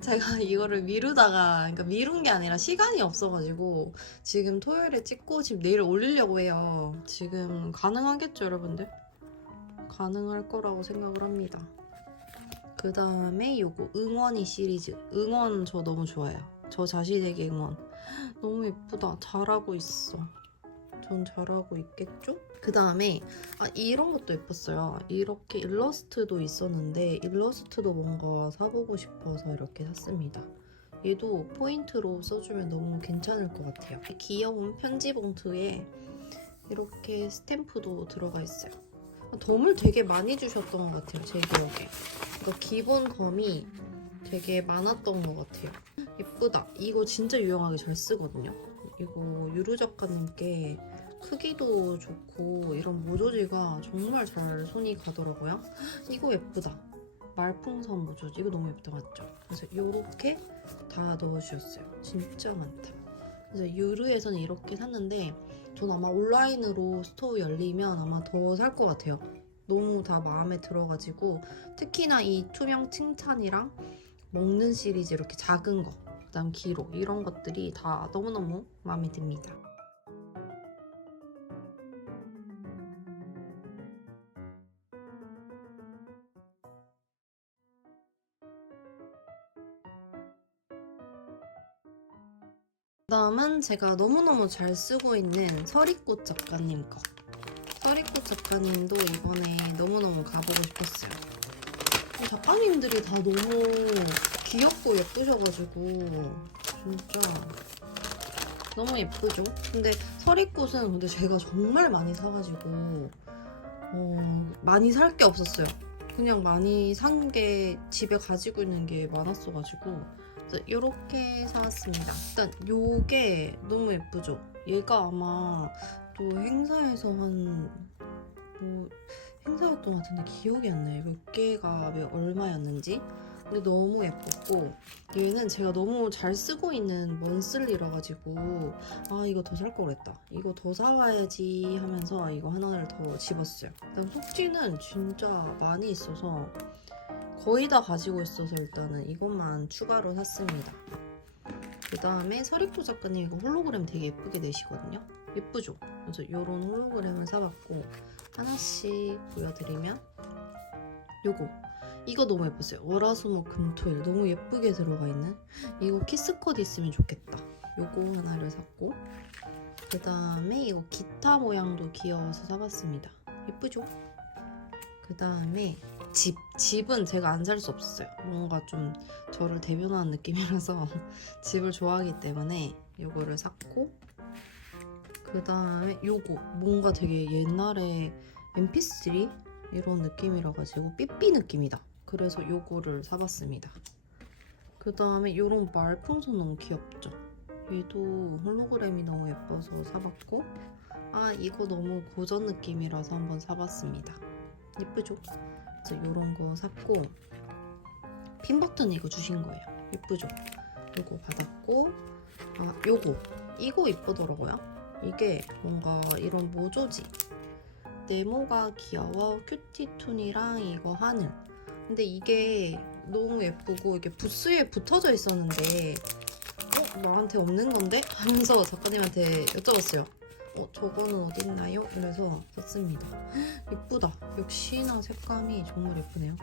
제가 이거를 미루다가, 그러니까 미룬 게 아니라 시간이 없어가지고 지금 토요일에 찍고 지금 내일 올리려고 해요. 지금 가능하겠죠, 여러분들? 가능할 거라고 생각을 합니다. 그 다음에 요거 응원이 시리즈. 응원 저 너무 좋아해요. 저 자신에게 응원. 너무 예쁘다. 잘하고 있어. 전 잘하고 있겠죠? 그 다음에 이런 것도 예뻤어요. 이렇게 일러스트도 있었는데 일러스트도 뭔가 사보고 싶어서 이렇게 샀습니다. 얘도 포인트로 써주면 너무 괜찮을 것 같아요. 귀여운 편지 봉투에 이렇게 스탬프도 들어가 있어요. 덤을 되게 많이 주셨던 것 같아요, 제 기억에. 그러니까 기본 덤이 되게 많았던 것 같아요. 예쁘다. 이거 진짜 유용하게 잘 쓰거든요. 이거 유루 작가님께 크기도 좋고 이런 모조지가 정말 잘 손이 가더라고요. 이거 예쁘다. 말풍선 모조지. 이거 너무 예쁘다, 맞죠? 그래서 이렇게 다 넣어주셨어요. 진짜 많다. 그래서 유루에서는 이렇게 샀는데 전 아마 온라인으로 스토어 열리면 아마 더 살 것 같아요. 너무 다 마음에 들어가지고, 특히나 이 투명 칭찬이랑 먹는 시리즈 이렇게 작은 거, 그다음 기록 이런 것들이 다 너무너무 마음에 듭니다. 그다음은 제가 너무너무 잘 쓰고 있는 서리꽃 작가님 거. 서리꽃 작가님도 이번에 너무너무 가보고 싶었어요. 작가님들이 다 너무 귀엽고 예쁘셔가지고 진짜 너무 예쁘죠? 근데 서리꽃은 제가 정말 많이 사가지고 많이 살 게 없었어요. 그냥 많이 산 게 집에 가지고 있는 게 많았어가지고 이렇게 사왔습니다. 일단 요게 너무 예쁘죠? 얘가 아마 또 행사에서 행사였던 것 같은데 기억이 안 나요. 몇 개가 얼마였는지. 근데 너무 예뻤고, 얘는 제가 너무 잘 쓰고 있는 먼슬리라 가지고 이거 더 살 걸 그랬다. 이거 더 사와야지 하면서 이거 하나를 더 집었어요. 일단 속지는 진짜 많이 있어서 거의 다 가지고 있어서 일단은 이것만 추가로 샀습니다. 그 다음에 서리꽃 작가님 이거 홀로그램 되게 예쁘게 내시거든요. 예쁘죠? 그래서 이런 홀로그램을 사봤고, 하나씩 보여드리면 이거 너무 예뻤어요. 월화수목금토일 너무 예쁘게 들어가 있는, 이거 키스컷 있으면 좋겠다. 요거 하나를 샀고, 그 다음에 이거 기타 모양도 귀여워서 사봤습니다. 예쁘죠? 그 다음에 집은 제가 안 살 수 없었어요. 뭔가 좀 저를 대변하는 느낌이라서 집을 좋아하기 때문에 요거를 샀고, 그 다음에 요거 뭔가 되게 옛날에 mp3 이런 느낌이라 가지고 삐삐 느낌이다. 그래서 요거를 사봤습니다. 그 다음에 요런 말풍선 너무 귀엽죠? 얘도 홀로그램이 너무 예뻐서 사봤고, 이거 너무 고전 느낌이라서 한번 사봤습니다. 예쁘죠? 그래서 요런 거 샀고, 핀 버튼 이거 주신 거예요. 예쁘죠? 요거 받았고, 이거 이쁘더라고요. 이게 뭔가 이런 모조지, 네모가 귀여워 큐티툰이랑 이거 하늘. 근데 이게 너무 예쁘고, 이게 부스에 붙어져 있었는데 나한테 없는 건데? 하면서 작가님한테 여쭤봤어요. 저거는 어디 있나요? 이래서 샀습니다. 예쁘다. 역시나 색감이 정말 예쁘네요.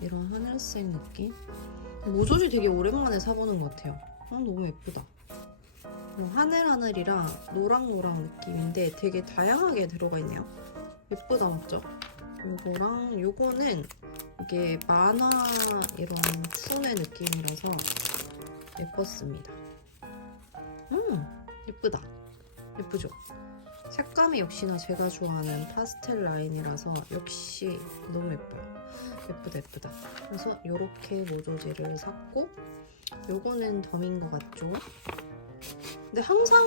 이런 하늘색 느낌. 모조지 되게 오랜만에 사보는 것 같아요. 너무 예쁘다. 하늘이랑 노랑노랑 느낌인데 되게 다양하게 들어가 있네요. 예쁘다, 맞죠? 요거랑 요거는 이게 만화 이런 춤의 느낌이라서 예뻤습니다. 예쁘다. 예쁘죠? 색감이 역시나 제가 좋아하는 파스텔 라인이라서 역시 너무 예뻐요. 예쁘다 예쁘다. 그래서 이렇게 모조지를 샀고 요거는 덤인 것 같죠? 근데 항상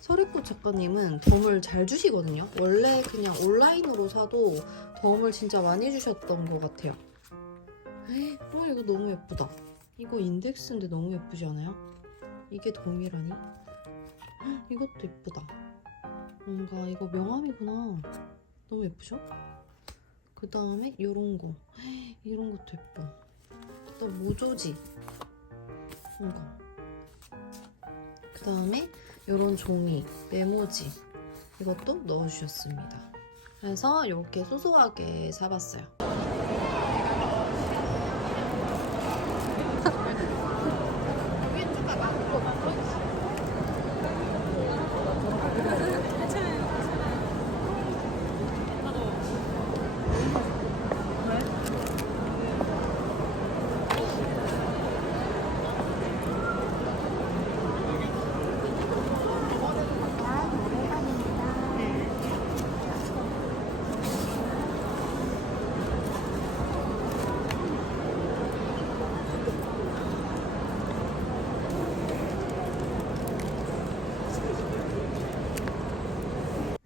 서리꽃 작가님은 덤을 잘 주시거든요. 원래 그냥 온라인으로 사도 덤을 진짜 많이 주셨던 것 같아요. 이거 너무 예쁘다. 이거 인덱스인데 너무 예쁘지 않아요? 이게 덤이라니? 이것도 예쁘다. 뭔가 이거 명암이구나. 너무 예쁘죠? 그 다음에 요런 거. 이런 것도 예뻐. 또 모조지. 이거. 그 다음에 요런 종이, 메모지. 이것도 넣어주셨습니다. 그래서 이렇게 소소하게 사봤어요.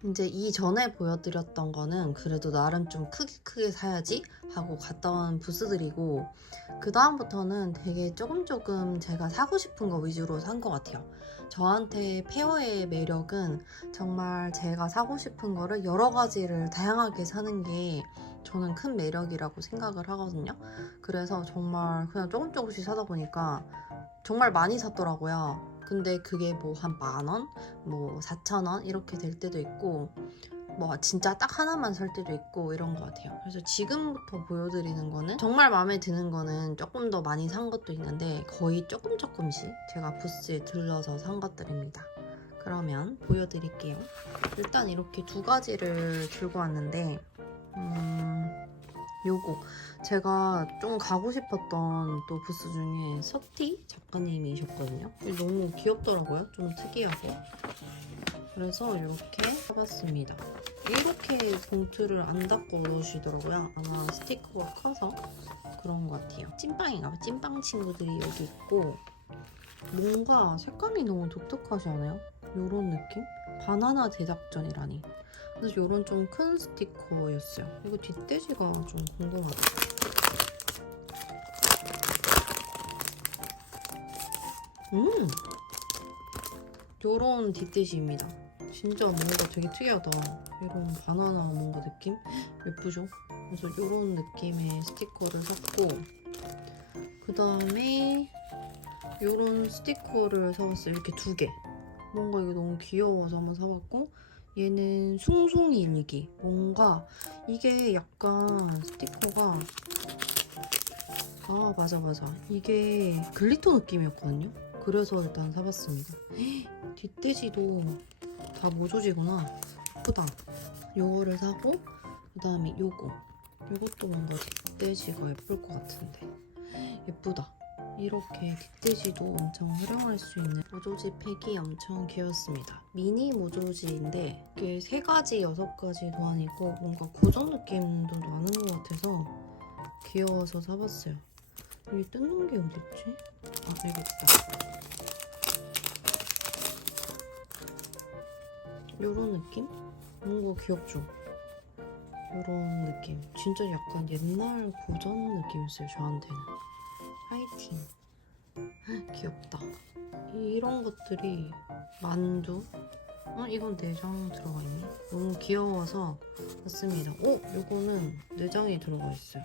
이제 이전에 보여드렸던 거는 그래도 나름 좀 크게 사야지 하고 갔다 온 부스들이고 그 다음부터는 되게 조금 제가 사고 싶은 거 위주로 산 것 같아요. 저한테 페어의 매력은 정말 제가 사고 싶은 거를 여러 가지를 다양하게 사는 게 저는 큰 매력이라고 생각을 하거든요. 그래서 정말 그냥 조금씩 사다 보니까 정말 많이 샀더라고요. 근데 그게 뭐 한 10,000원? 뭐 4,000원? 이렇게 될 때도 있고 뭐 진짜 딱 하나만 살 때도 있고 이런 것 같아요. 그래서 지금부터 보여드리는 거는 정말 마음에 드는 거는 조금 더 많이 산 것도 있는데 거의 조금씩 제가 부스에 들러서 산 것들입니다. 그러면 보여드릴게요. 일단 이렇게 두 가지를 들고 왔는데 요거 제가 좀 가고 싶었던 또 부스 중에 서티 작가님이셨거든요. 너무 귀엽더라고요. 좀 특이하고. 그래서 이렇게 사봤습니다. 이렇게 봉투를 안 닫고 넣으시더라고요. 아마 스티커가 커서 그런 것 같아요. 찐빵인가 봐. 찐빵 친구들이 여기 있고 뭔가 색감이 너무 독특하지 않아요? 요런 느낌? 바나나 제작전이라니. 그래서 요런 좀 큰 스티커였어요. 이거 뒷돼지가 좀 궁금하다. 요런 뒷돼지입니다. 진짜 뭔가 되게 특이하다. 이런 바나나 뭔가 느낌? 예쁘죠? 그래서 요런 느낌의 스티커를 샀고 그 다음에 요런 스티커를 사봤어요. 이렇게 2개. 뭔가 이게 너무 귀여워서 한번 사봤고 얘는 숭숭이 일기. 뭔가 이게 약간 스티커가 맞아 이게 글리터 느낌이었거든요. 그래서 일단 사봤습니다. 뒷돼지도 다 모조지구나. 예쁘다. 요거를 사고 그 다음에 요것도 뭔가 뒷돼지가 예쁠 것 같은데 예쁘다. 이렇게 뒷돼지도 엄청 활용할 수 있는 모조지 팩이 엄청 귀엽습니다. 미니 모조지인데 이게 3가지, 6가지 도안이고 뭔가 고전 느낌도 나는 것 같아서 귀여워서 사봤어요. 여기 뜯는 게 어딨지? 여기 있다. 요런 느낌? 뭔가 귀엽죠? 요런 느낌. 진짜 약간 옛날 고전 느낌이었어요, 저한테는. 화이팅. 귀엽다. 이런 것들이 만두? 이건 내장 들어가 있네. 너무 귀여워서 샀습니다. 요거는 내장이 들어가 있어요.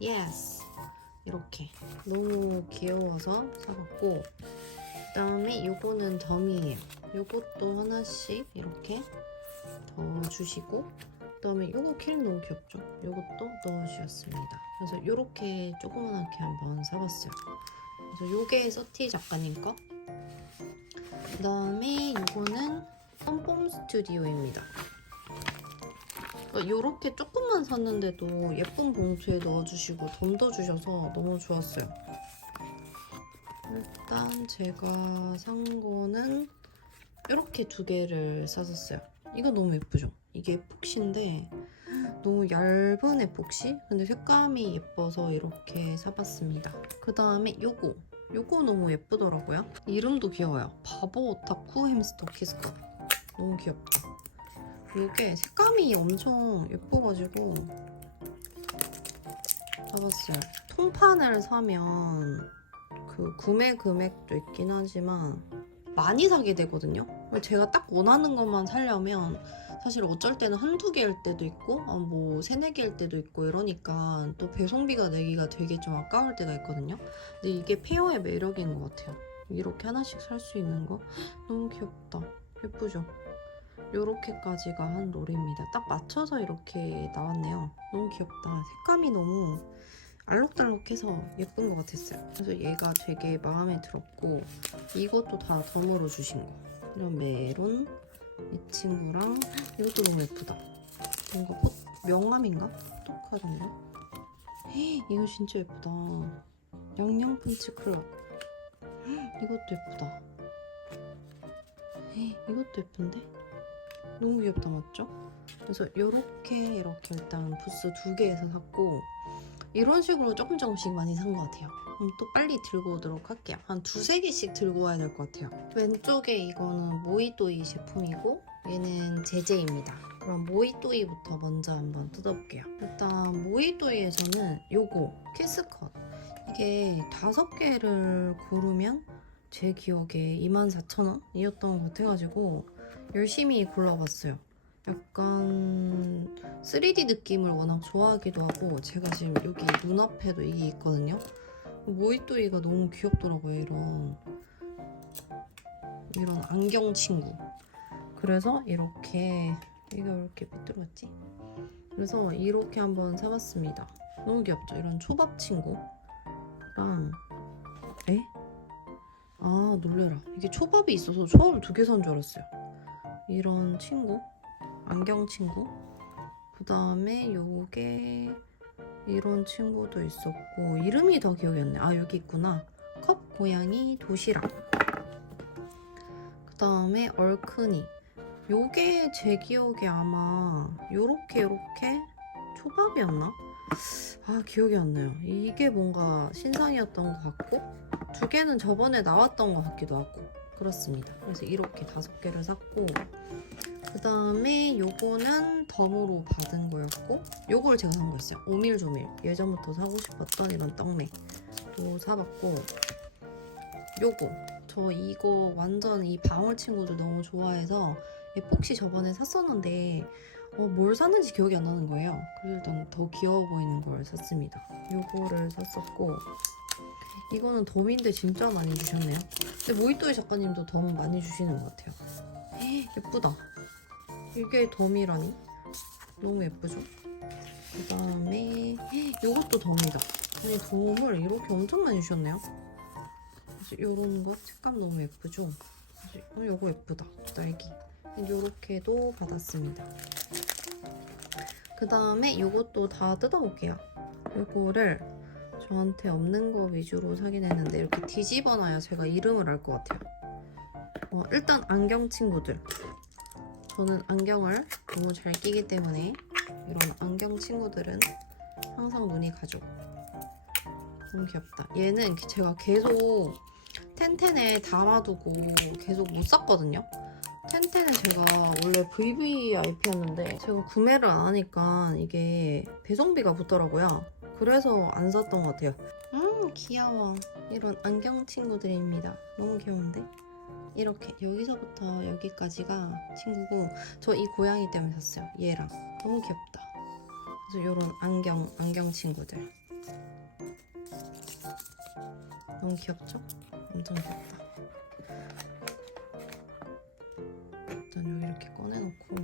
예스. 이렇게 너무 귀여워서 사봤고 그 다음에 요거는 덤이에요. 요것도 하나씩 이렇게 넣어주시고 그 다음에 요거 킬 너무 귀엽죠? 요것도 넣어주셨습니다. 그래서 요렇게 조그만하게 한번 사봤어요. 그래서 요게 서티 작가님 거. 그 다음에 요거는 pompom 스튜디오입니다. 요렇게 조금만 샀는데도 예쁜 봉투에 넣어주시고 덤둬주셔서 너무 좋았어요. 일단 제가 산 거는 이렇게 두 개를 사줬어요. 이거 너무 예쁘죠? 이게 에폭시인데 너무 얇은 에폭시? 근데 색감이 예뻐서 이렇게 사봤습니다. 그 다음에 요거 너무 예쁘더라고요. 이름도 귀여워요. 바보 오타쿠 햄스터 키스컵. 너무 귀엽다. 이게 색감이 엄청 예뻐가지고 사봤어요. 통판을 사면 그 구매 금액도 있긴 하지만 많이 사게 되거든요. 제가 딱 원하는 것만 사려면 사실 어쩔 때는 한두 개일 때도 있고 뭐 세네 개일 때도 있고 이러니까 또 배송비가 내기가 되게 좀 아까울 때가 있거든요. 근데 이게 페어의 매력인 것 같아요. 이렇게 하나씩 살 수 있는 거 너무 귀엽다. 예쁘죠? 요렇게까지가 한 롤입니다. 딱 맞춰서 이렇게 나왔네요. 너무 귀엽다. 색감이 너무 알록달록해서 예쁜 것 같았어요. 그래서 얘가 되게 마음에 들었고 이것도 다 덤으로 주신 거. 이런 메론 이 친구랑 이것도 너무 예쁘다. 뭔가 꽃 명암인가? 똑같은데? 이거 진짜 예쁘다. 양양 펀치 클럽. 이것도 예쁘다. 이것도 예쁜데? 너무 귀엽다, 맞죠? 그래서 이렇게 일단 부스 2개에서 샀고 이런 식으로 조금씩 많이 산 것 같아요. 그럼 또 빨리 들고 오도록 할게요. 한 2-3개씩 들고 와야 될 것 같아요. 왼쪽에 이거는 모이또이 제품이고 얘는 제제입니다. 그럼 모이또이부터 먼저 한번 뜯어볼게요. 일단 모이또이에서는 요거 키스컷 이게 5개를 고르면 제 기억에 24,000원이었던 것 같아가지고 열심히 골라봤어요. 약간 3D 느낌을 워낙 좋아하기도 하고 제가 지금 여기 눈앞에도 이게 있거든요. 모이또이가 너무 귀엽더라고요. 이런 안경 친구. 그래서 이렇게 이게 왜 이렇게 삐뚤었지? 그래서 이렇게 한번 사봤습니다. 너무 귀엽죠? 이런 초밥 친구랑 아 놀래라. 이게 초밥이 있어서 초밥을 2개 산 줄 알았어요. 이런 친구 안경 친구 그 다음에 요게 이런 친구도 있었고 이름이 더 기억이 안 나. 아 여기 있구나. 컵 고양이 도시락 그 다음에 얼큰이 요게 제 기억에 아마 요렇게 초밥이었나? 아 기억이 안 나요. 이게 뭔가 신상이었던 것 같고 2개는 저번에 나왔던 것 같기도 하고 그렇습니다. 그래서 이렇게 5개를 샀고 그 다음에 요거는 덤으로 받은 거였고 요걸 제가 산 거였어요. 오밀조밀 예전부터 사고 싶었던 이런 떡메도 사봤고 저 이거 완전 이 방울 친구들 너무 좋아해서 에폭시 저번에 샀었는데 뭘 샀는지 기억이 안 나는 거예요. 그래서 일단 더 귀여워 보이는 걸 샀습니다. 요거를 샀었고 이거는 덤인데 진짜 많이 주셨네요. 근데 모이또이 작가님도 덤 많이 주시는 것 같아요. 예쁘다. 이게 덤이라니? 너무 예쁘죠? 그 다음에 이것도 덤이다. 아니 덤을 이렇게 엄청 많이 주셨네요. 그래서 이런 거 색감 너무 예쁘죠? 이거 예쁘다. 딸기. 이렇게도 받았습니다. 그 다음에 이것도 다 뜯어볼게요. 이거를 저한테 없는 거 위주로 사긴 했는데 이렇게 뒤집어놔야 제가 이름을 알 것 같아요. 일단 안경 친구들. 저는 안경을 너무 잘 끼기 때문에 이런 안경 친구들은 항상 눈이 가죠. 너무 귀엽다. 얘는 제가 계속 텐텐에 담아두고 계속 못 샀거든요. 텐텐은 제가 원래 VVIP였는데 제가 구매를 안 하니까 이게 배송비가 붙더라고요. 그래서 안 샀던 것 같아요. 귀여워. 이런 안경 친구들입니다. 너무 귀여운데? 이렇게 여기서부터 여기까지가 친구고 저 이 고양이 때문에 샀어요. 얘랑. 너무 귀엽다. 그래서 이런 안경 친구들. 너무 귀엽죠? 엄청 귀엽다. 일단 여기 이렇게 꺼내놓고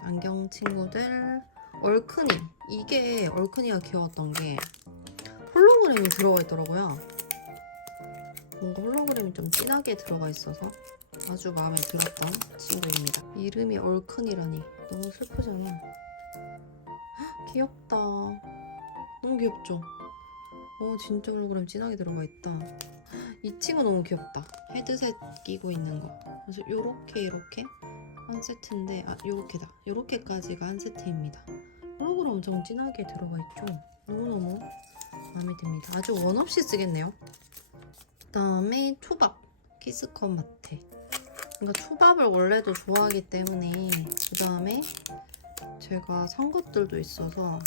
안경 친구들 얼큰이 이게 얼큰이가 귀여웠던 게 홀로그램이 들어가 있더라고요. 뭔가 홀로그램이 좀 진하게 들어가 있어서 아주 마음에 들었던 친구입니다. 이름이 얼큰이라니 너무 슬프잖아. 헉, 귀엽다. 너무 귀엽죠? 진짜 홀로그램 진하게 들어가 있다. 이 친구 너무 귀엽다. 헤드셋 끼고 있는 거. 그래서 요렇게 한 세트인데 요렇게다. 요렇게까지가 한 세트입니다. 홀로그램 엄청 진하게 들어가 있죠. 너무너무 마음에 듭니다. 아주 원 없이 쓰겠네요. 그다음에 초밥 키스컷 마테. 그러니까 초밥을 원래도 좋아하기 때문에 그다음에 제가 산 것들도 있어서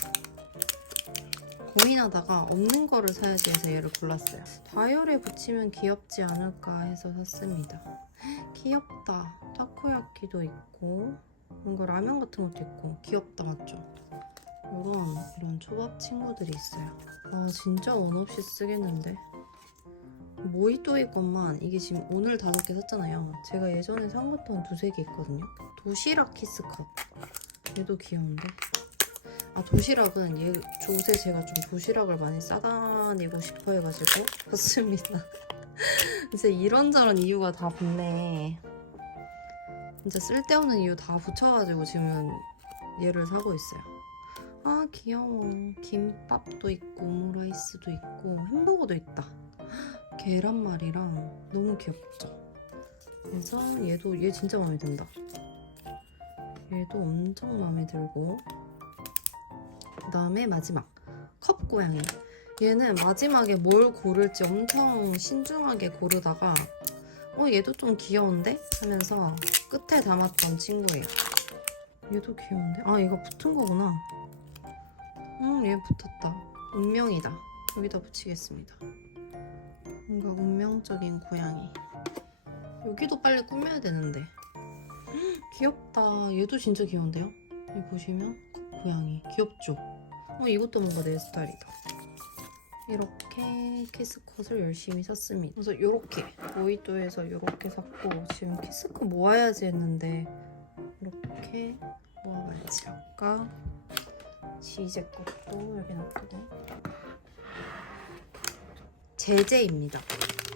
고민하다가 없는 거를 사야지 해서 얘를 골랐어요. 다이얼에 붙이면 귀엽지 않을까 해서 샀습니다. 귀엽다. 타코야키도 있고 뭔가 라면 같은 것도 있고 귀엽다 맞죠? 이런 초밥 친구들이 있어요. 아 진짜 원 없이 쓰겠는데. 모히또의 것만 이게 지금 오늘 5개 샀잖아요. 제가 예전에 산 것도 한 2-3개 있거든요. 도시락 키스컵. 얘도 귀여운데. 도시락은 요새 제가 좀 도시락을 많이 싸다니고 싶어 해가지고 샀습니다. 이제 이런저런 이유가 다 붙네. 진짜 쓸데없는 이유 다 붙여가지고 지금 얘를 사고 있어요. 아 귀여워. 김밥도 있고 오므라이스도 있고 햄버거도 있다. 계란말이랑 너무 귀엽죠? 그래서 얘 진짜 마음에 든다. 얘도 엄청 마음에 들고 그 다음에 마지막 컵 고양이. 얘는 마지막에 뭘 고를지 엄청 신중하게 고르다가 얘도 좀 귀여운데? 하면서 끝에 담았던 친구예요. 얘도 귀여운데? 얘가 붙은 거구나. 얘 붙었다. 운명이다. 여기다 붙이겠습니다. 뭔가 운명적인 고양이. 여기도 빨리 꾸며야 되는데. 귀엽다. 얘도 진짜 귀여운데요? 여기 보시면 컵 고양이. 귀엽죠? 이것도 뭔가 내 스타일이다. 이렇게 키스컷을 열심히 샀습니다. 그래서 이렇게 모히또에서 이렇게 샀고 지금 키스컷 모아야지 했는데 이렇게 모아봐야지. 아까 지제 것도 여기 놔두고 제제입니다.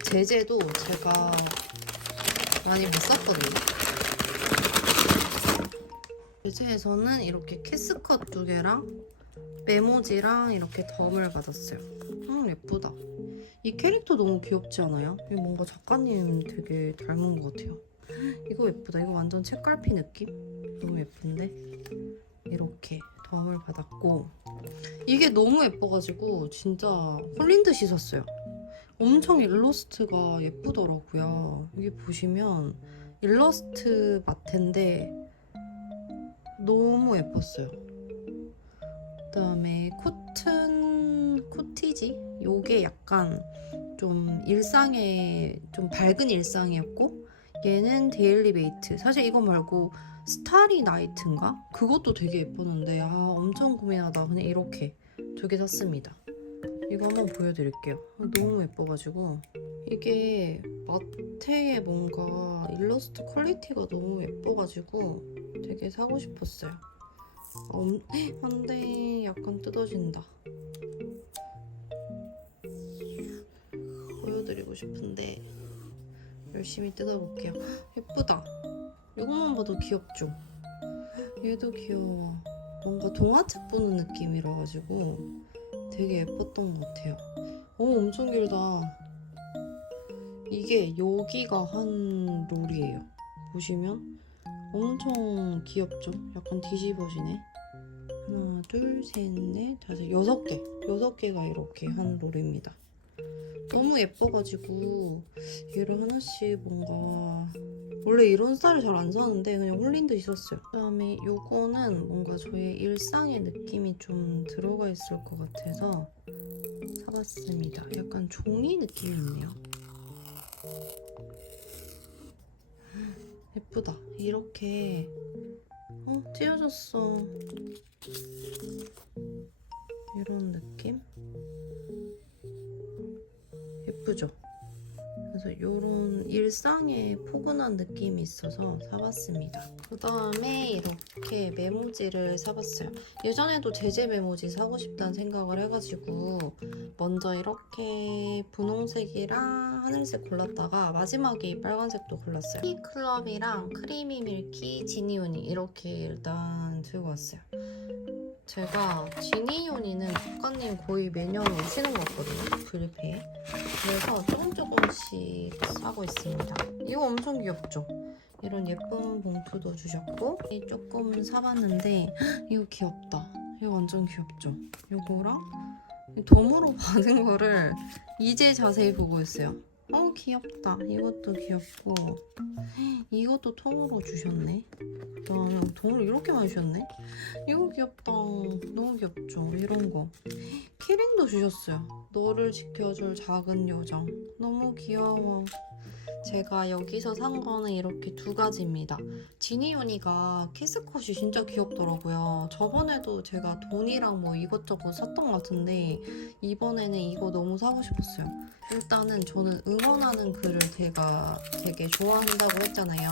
제제도 제가 많이 못 샀거든요. 제제에서는 이렇게 키스컷 2개랑 메모지랑 이렇게 덤을 받았어요. 예쁘다. 이 캐릭터 너무 귀엽지 않아요? 이거 뭔가 작가님 되게 닮은 것 같아요. 이거 예쁘다. 이거 완전 책갈피 느낌? 너무 예쁜데? 이렇게 덤을 받았고 이게 너무 예뻐가지고 진짜 홀린 듯이 샀어요. 엄청 일러스트가 예쁘더라고요. 여기 보시면 일러스트 마테인데 너무 예뻤어요. 그다음에 코티지? 요게 약간 좀 일상에 좀 밝은 일상이었고 얘는 데일리 메이트. 사실 이거 말고 스타리 나이트인가? 그것도 되게 예뻤는데 엄청 고민하다 그냥 이렇게 2개 샀습니다. 이거 한번 보여드릴게요. 너무 예뻐가지고 이게 마테의 뭔가 일러스트 퀄리티가 너무 예뻐가지고 되게 사고 싶었어요. 안돼. 약간 뜯어진다. 보여드리고 싶은데 열심히 뜯어볼게요. 예쁘다. 이것만 봐도 귀엽죠? 얘도 귀여워. 뭔가 동화책 보는 느낌이라 가지고 되게 예뻤던 것 같아요. 엄청 길다. 이게 여기가 한 롤이에요. 보시면 엄청 귀엽죠? 약간 뒤집어지네. 하나, 둘, 셋, 넷, 다섯, 6개. 6개가 이렇게 한 롤입니다. 너무 예뻐가지고 얘를 하나씩 뭔가 원래 이런 스타일을 잘 안 사는데 그냥 홀린 듯이 샀어요. 그다음에 요거는 뭔가 저의 일상의 느낌이 좀 들어가 있을 것 같아서 사봤습니다. 약간 종이 느낌이 있네요. 예쁘다. 이렇게 찢어졌어. 이런 느낌? 예쁘죠? 그래서 이런 일상의 포근한 느낌이 있어서 사봤습니다. 그 다음에 이렇게 메모지를 사봤어요. 예전에도 제제 메모지 사고 싶다는 생각을 해가지고 먼저 이렇게 분홍색이랑 하늘색 골랐다가 마지막에 이 빨간색도 골랐어요. 티클럽이랑 크리미 밀키, 지니우니 이렇게 일단 들고 왔어요. 제가 지니윤이는 작가님 거의 매년 오시는 것 같거든요. 브리페에. 그래서 조금씩 사고 있습니다. 이거 엄청 귀엽죠? 이런 예쁜 봉투도 주셨고 조금 사봤는데 이거 귀엽다. 이거 완전 귀엽죠? 이거랑 덤으로 받은 거를 이제 자세히 보고 있어요. 귀엽다. 이것도 귀엽고 이것도 통으로 주셨네. 그다음에 통으로 이렇게 많이 주셨네. 이거 귀엽다. 너무 귀엽죠? 이런 거. 키링도 주셨어요. 너를 지켜줄 작은 요정. 너무 귀여워. 제가 여기서 산 거는 이렇게 두 가지입니다. 지니윤이가 키스컷이 진짜 귀엽더라고요. 저번에도 제가 돈이랑 뭐 이것저것 샀던 것 같은데 이번에는 이거 너무 사고 싶었어요. 일단은 저는 응원하는 글을 제가 되게 좋아한다고 했잖아요.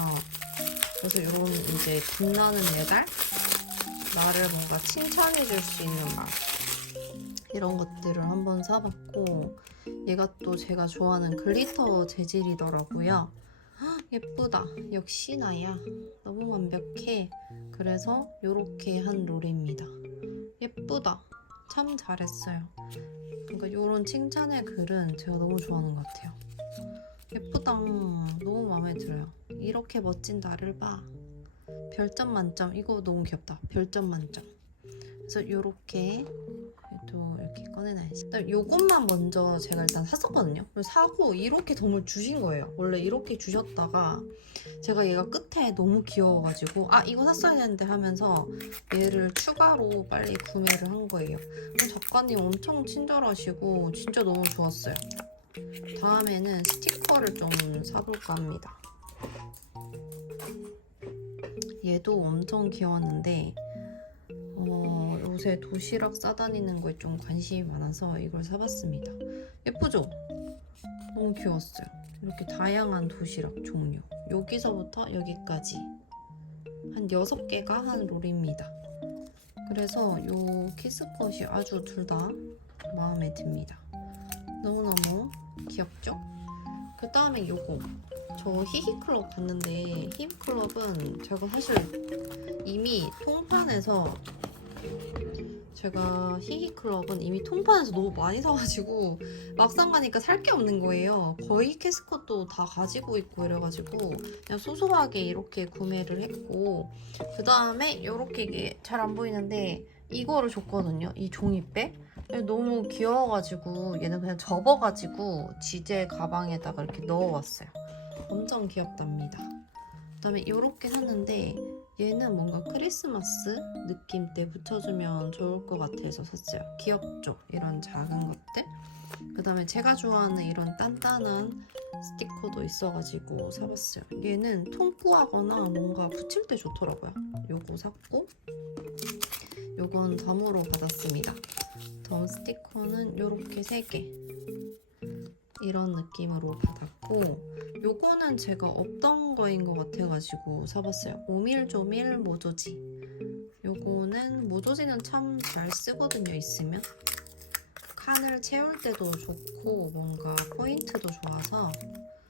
그래서 이런 이제 빛나는 메달? 나를 뭔가 칭찬해줄 수 있는 말 이런 것들을 한번 사봤고 얘가 또 제가 좋아하는 글리터 재질이더라고요. 예쁘다. 역시 나야. 너무 완벽해. 그래서 이렇게 한 롤입니다. 예쁘다. 참 잘했어요. 그러니까 이런 칭찬의 글은 제가 너무 좋아하는 것 같아요. 예쁘다. 너무 마음에 들어요. 이렇게 멋진 나를 봐. 별점 만점. 이거 너무 귀엽다. 별점 만점. 그래서 이렇게 또 이렇게 꺼내놔야지. 일단 요것만 먼저 제가 일단 샀었거든요. 사고 이렇게 덤을 주신 거예요. 원래 이렇게 주셨다가 제가 얘가 끝에 너무 귀여워가지고 이거 샀어야 되는데 하면서 얘를 추가로 빨리 구매를 한 거예요. 작가님 엄청 친절하시고 진짜 너무 좋았어요. 다음에는 스티커를 좀 사볼까 합니다. 얘도 엄청 귀여웠는데 요새 도시락 싸다니는 거에 좀 관심이 많아서 이걸 사봤습니다. 예쁘죠? 너무 귀여웠어요. 이렇게 다양한 도시락 종류. 여기서부터 여기까지 한 6개가 한 롤입니다. 그래서 요 키스컷이 아주 둘 다 마음에 듭니다. 너무너무 귀엽죠? 그 다음에 요거 저 히히클럽 봤는데 히히클럽은 제가 사실 이미 통판에서 너무 많이 사가지고 막상 가니까 살 게 없는 거예요. 거의 캐스컷도 다 가지고 있고 이래가지고 그냥 소소하게 이렇게 구매를 했고 그 다음에 이렇게 이게 잘 안 보이는데 이거를 줬거든요. 이 종이백 너무 귀여워가지고 얘는 그냥 접어가지고 지제 가방에다가 이렇게 넣어왔어요. 엄청 귀엽답니다. 그 다음에 이렇게 샀는데 얘는 뭔가 크리스마스 느낌 때 붙여주면 좋을 것 같아서 샀어요. 귀엽죠? 이런 작은 것들. 그 다음에 제가 좋아하는 이런 단단한 스티커도 있어가지고 사봤어요. 얘는 통뿌하거나 뭔가 붙일 때 좋더라고요. 요거 샀고 요건 덤으로 받았습니다. 덤 스티커는 요렇게 3개 이런 느낌으로 받았고 요거는 제가 없던 거인 것 같아가지고 사봤어요. 오밀조밀 모조지. 요거는 모조지는 참 잘 쓰거든요. 있으면 칸을 채울 때도 좋고 뭔가 포인트도 좋아서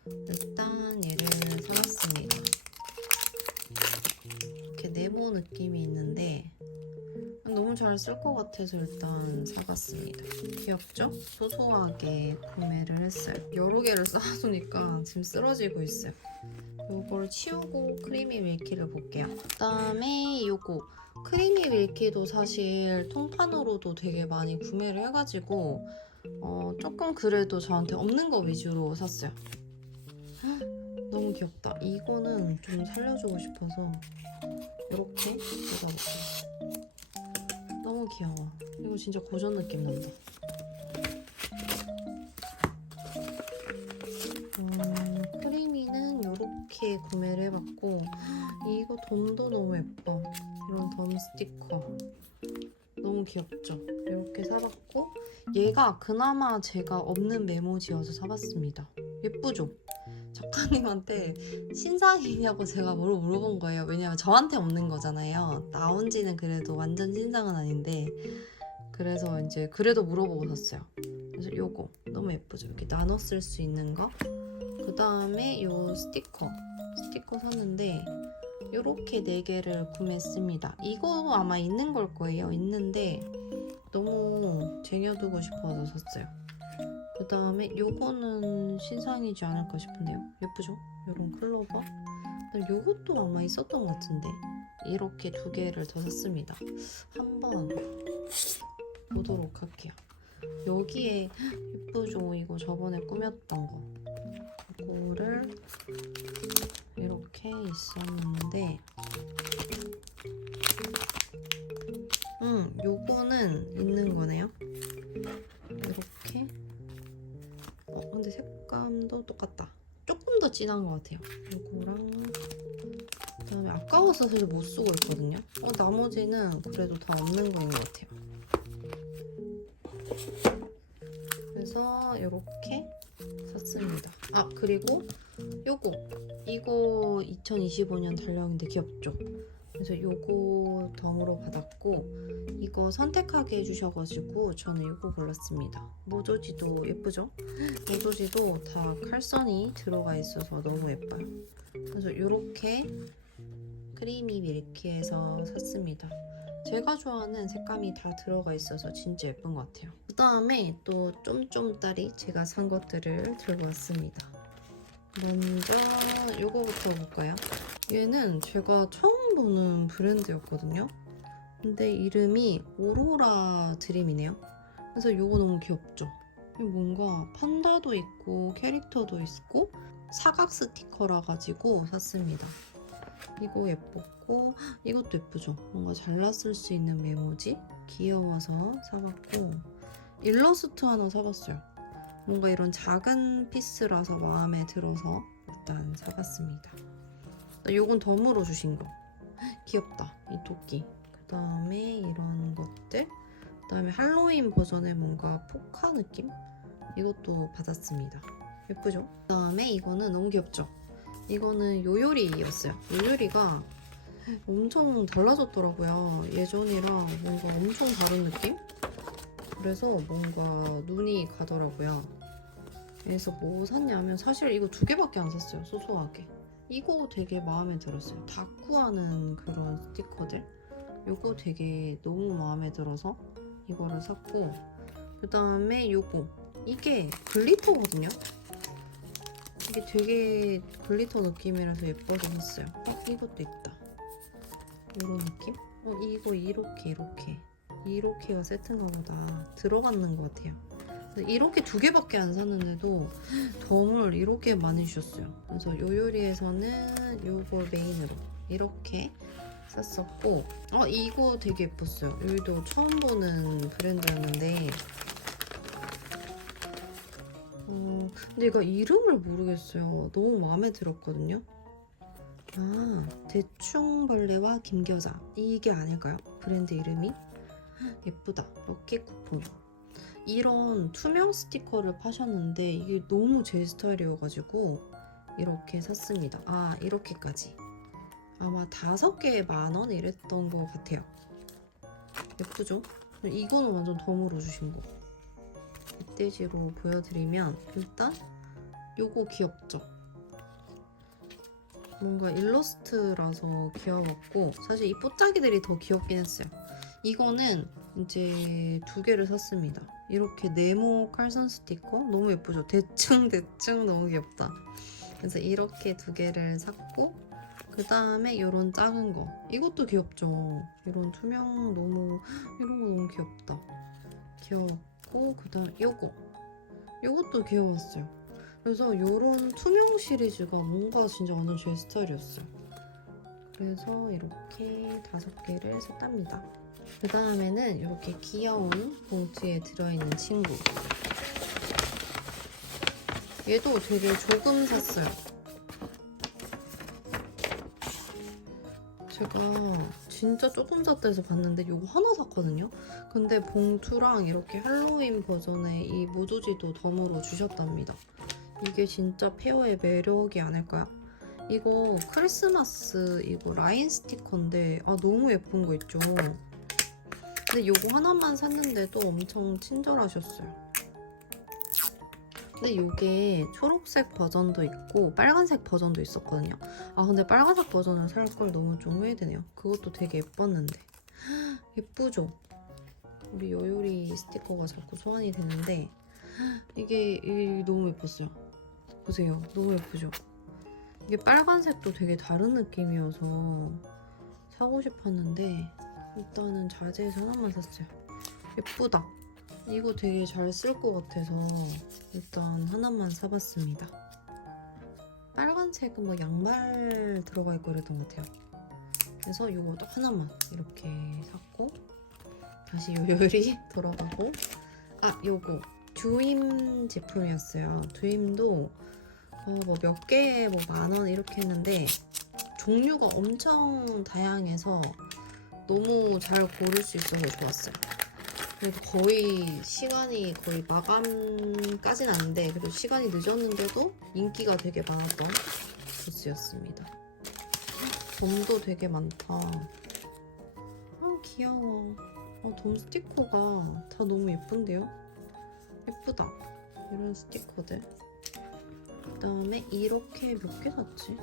일단 얘를 사봤습니다. 이렇게 네모 느낌이 있는데 너무 잘 쓸 것 같아서 일단 사봤습니다. 귀엽죠? 소소하게 구매를 했어요. 여러 개를 쌓아두니까 지금 쓰러지고 있어요. 요걸 치우고 크리미 밀키를 볼게요. 그다음에 요거 크리미 밀키도 사실 통판으로도 되게 많이 구매를 해가지고 조금 그래도 저한테 없는 거 위주로 샀어요. 너무 귀엽다. 이거는 좀 살려주고 싶어서 이렇게 뜯어볼게요. 너무 귀여워. 이거 진짜 고전 느낌 난다. 크리미는 이렇게 구매를 해봤고 이거 덤도 너무 예뻐. 이런 덤 스티커 너무 귀엽죠? 이렇게 사봤고 얘가 그나마 제가 없는 메모지여서 사봤습니다. 예쁘죠? 작가님한테 신상이냐고 제가 물어본 거예요. 왜냐면 저한테 없는 거잖아요. 나온 지는 그래도 완전 신상은 아닌데 그래서 이제 그래도 물어보고 샀어요. 그래서 요거 너무 예쁘죠? 이렇게 나눠 쓸 수 있는 거. 그 다음에 요 스티커 샀는데 이렇게 4개를 구매했습니다. 이거 아마 있는 걸 거예요. 있는데 너무 쟁여두고 싶어서 샀어요. 그 다음에 요거는 신상이지 않을까 싶은데요. 예쁘죠? 요런 클로버. 요것도 아마 있었던 것 같은데 이렇게 2개를 더 샀습니다. 한번 보도록 할게요. 여기에 예쁘죠? 이거 저번에 꾸몄던 거. 이거를 이렇게 있었는데 요거는 있는 거네요. 이렇게 근데 색감도 똑같다. 조금 더 진한 것 같아요. 요거랑 그다음에 아까워서 사실 못 쓰고 있거든요. 나머지는 그래도 다 없는 거인 것 같아요. 그래서 이렇게 샀습니다. 그리고 이거 2025년 달력인데 귀엽죠? 그래서 요거 덤으로 받았고 이거 선택하게 해주셔가지고 저는 이거 골랐습니다. 모조지도 예쁘죠? 모조지도 다 칼선이 들어가 있어서 너무 예뻐요. 그래서 이렇게 크리미 밀키에서 샀습니다. 제가 좋아하는 색감이 다 들어가 있어서 진짜 예쁜 것 같아요. 그 다음에 또 쫌쫌따리 제가 산 것들을 들고 왔습니다. 먼저 이거부터 볼까요? 얘는 제가 처음 보는 브랜드였거든요. 근데 이름이 오로라 드림이네요. 그래서 이거 너무 귀엽죠? 뭔가 판다도 있고 캐릭터도 있고 사각 스티커라 가지고 샀습니다. 이거 예뻤고 이것도 예쁘죠? 뭔가 잘랐을 수 있는 메모지 귀여워서 사봤고 일러스트 하나 사봤어요. 뭔가 이런 작은 피스라서 마음에 들어서 일단 사봤습니다. 요건 덤으로 주신 거 귀엽다. 이 토끼. 그 다음에 이런 것들. 그 다음에 할로윈 버전의 뭔가 포카 느낌? 이것도 받았습니다. 예쁘죠? 그 다음에 이거는 너무 귀엽죠? 이거는 요요리였어요. 요요리가 엄청 달라졌더라고요. 예전이랑 뭔가 엄청 다른 느낌? 그래서 뭔가 눈이 가더라고요. 그래서 뭐 샀냐면 사실 이거 2개밖에 안 샀어요. 소소하게. 이거 되게 마음에 들었어요. 다쿠하는 그런 스티커들. 이거 되게 너무 마음에 들어서 이거를 샀고 그 다음에 요거 이게 글리터거든요. 이게 되게 글리터 느낌이라서 예뻐서 샀어요. 이것도 있다. 이런 느낌? 이거 이렇게가 세트인가 보다. 들어갔는 것 같아요. 이렇게 2개밖에 안 샀는데도 덤을 이렇게 많이 주셨어요. 그래서 요요리에서는 요거 메인으로 이렇게 샀었고 이거 되게 예뻤어요. 여기도 처음 보는 브랜드였는데 근데 이거 이름을 모르겠어요. 너무 마음에 들었거든요. 대충벌레와 김겨자 이게 아닐까요? 브랜드 이름이? 예쁘다. 로켓 쿠폰. 이런 투명 스티커를 파셨는데 이게 너무 제 스타일이어가지고 이렇게 샀습니다. 이렇게까지. 아마 5개에 10,000원 이랬던 것 같아요. 예쁘죠? 이거는 완전 덤으로 주신 거. 멧돼지로 보여드리면 일단 요거 귀엽죠? 뭔가 일러스트라서 귀여웠고 사실 이 뽀짝이들이 더 귀엽긴 했어요. 이거는 이제 2개를 샀습니다. 이렇게 네모 칼선 스티커 너무 예쁘죠? 대충 너무 귀엽다. 그래서 이렇게 2개를 샀고 그 다음에 이런 작은 거 이것도 귀엽죠? 이런 투명 이런 거 너무 귀엽다. 귀여웠고 그 다음 요것도 귀여웠어요. 그래서 이런 투명 시리즈가 뭔가 진짜 완전 제 스타일이었어요. 그래서 이렇게 5개를 샀답니다. 그 다음에는 이렇게 귀여운 봉투에 들어있는 친구. 얘도 되게 조금 샀어요. 제가 진짜 조금 샀다 해서 봤는데 이거 하나 샀거든요? 근데 봉투랑 이렇게 할로윈 버전의 이 모조지도 덤으로 주셨답니다. 이게 진짜 페어의 매력이 아닐까요? 이거 크리스마스 이거 라인 스티커인데 너무 예쁜 거 있죠? 근데 이거 하나만 샀는데도 엄청 친절하셨어요. 근데 이게 초록색 버전도 있고 빨간색 버전도 있었거든요. 아 근데 빨간색 버전을 살 걸 너무 좀 후회되네요. 그것도 되게 예뻤는데. 예쁘죠? 우리 요요리 스티커가 자꾸 소환이 되는데 이게 너무 예뻤어요. 보세요. 너무 예쁘죠? 이게 빨간색도 되게 다른 느낌이어서 사고 싶었는데 일단은 자제해서 하나만 샀어요. 예쁘다. 이거 되게 잘 쓸 것 같아서 일단 하나만 사봤습니다. 빨간색은 뭐 양말 들어가 있고 그랬던 것 같아요. 그래서 이거 딱 하나만 이렇게 샀고 다시 요요리 돌아가고 요거 듀임 제품이었어요. 듀임도 뭐 몇 개에 뭐 10,000원 이렇게 했는데 종류가 엄청 다양해서 너무 잘 고를 수 있어서 좋았어요. 그래도 거의 시간이 거의 마감까진 아닌데 그래도 시간이 늦었는데도 인기가 되게 많았던 부스였습니다. 돔도 되게 많다. 귀여워. 돔 스티커가 다 너무 예쁜데요? 예쁘다. 이런 스티커들. 그다음에 이렇게 몇 개 샀지?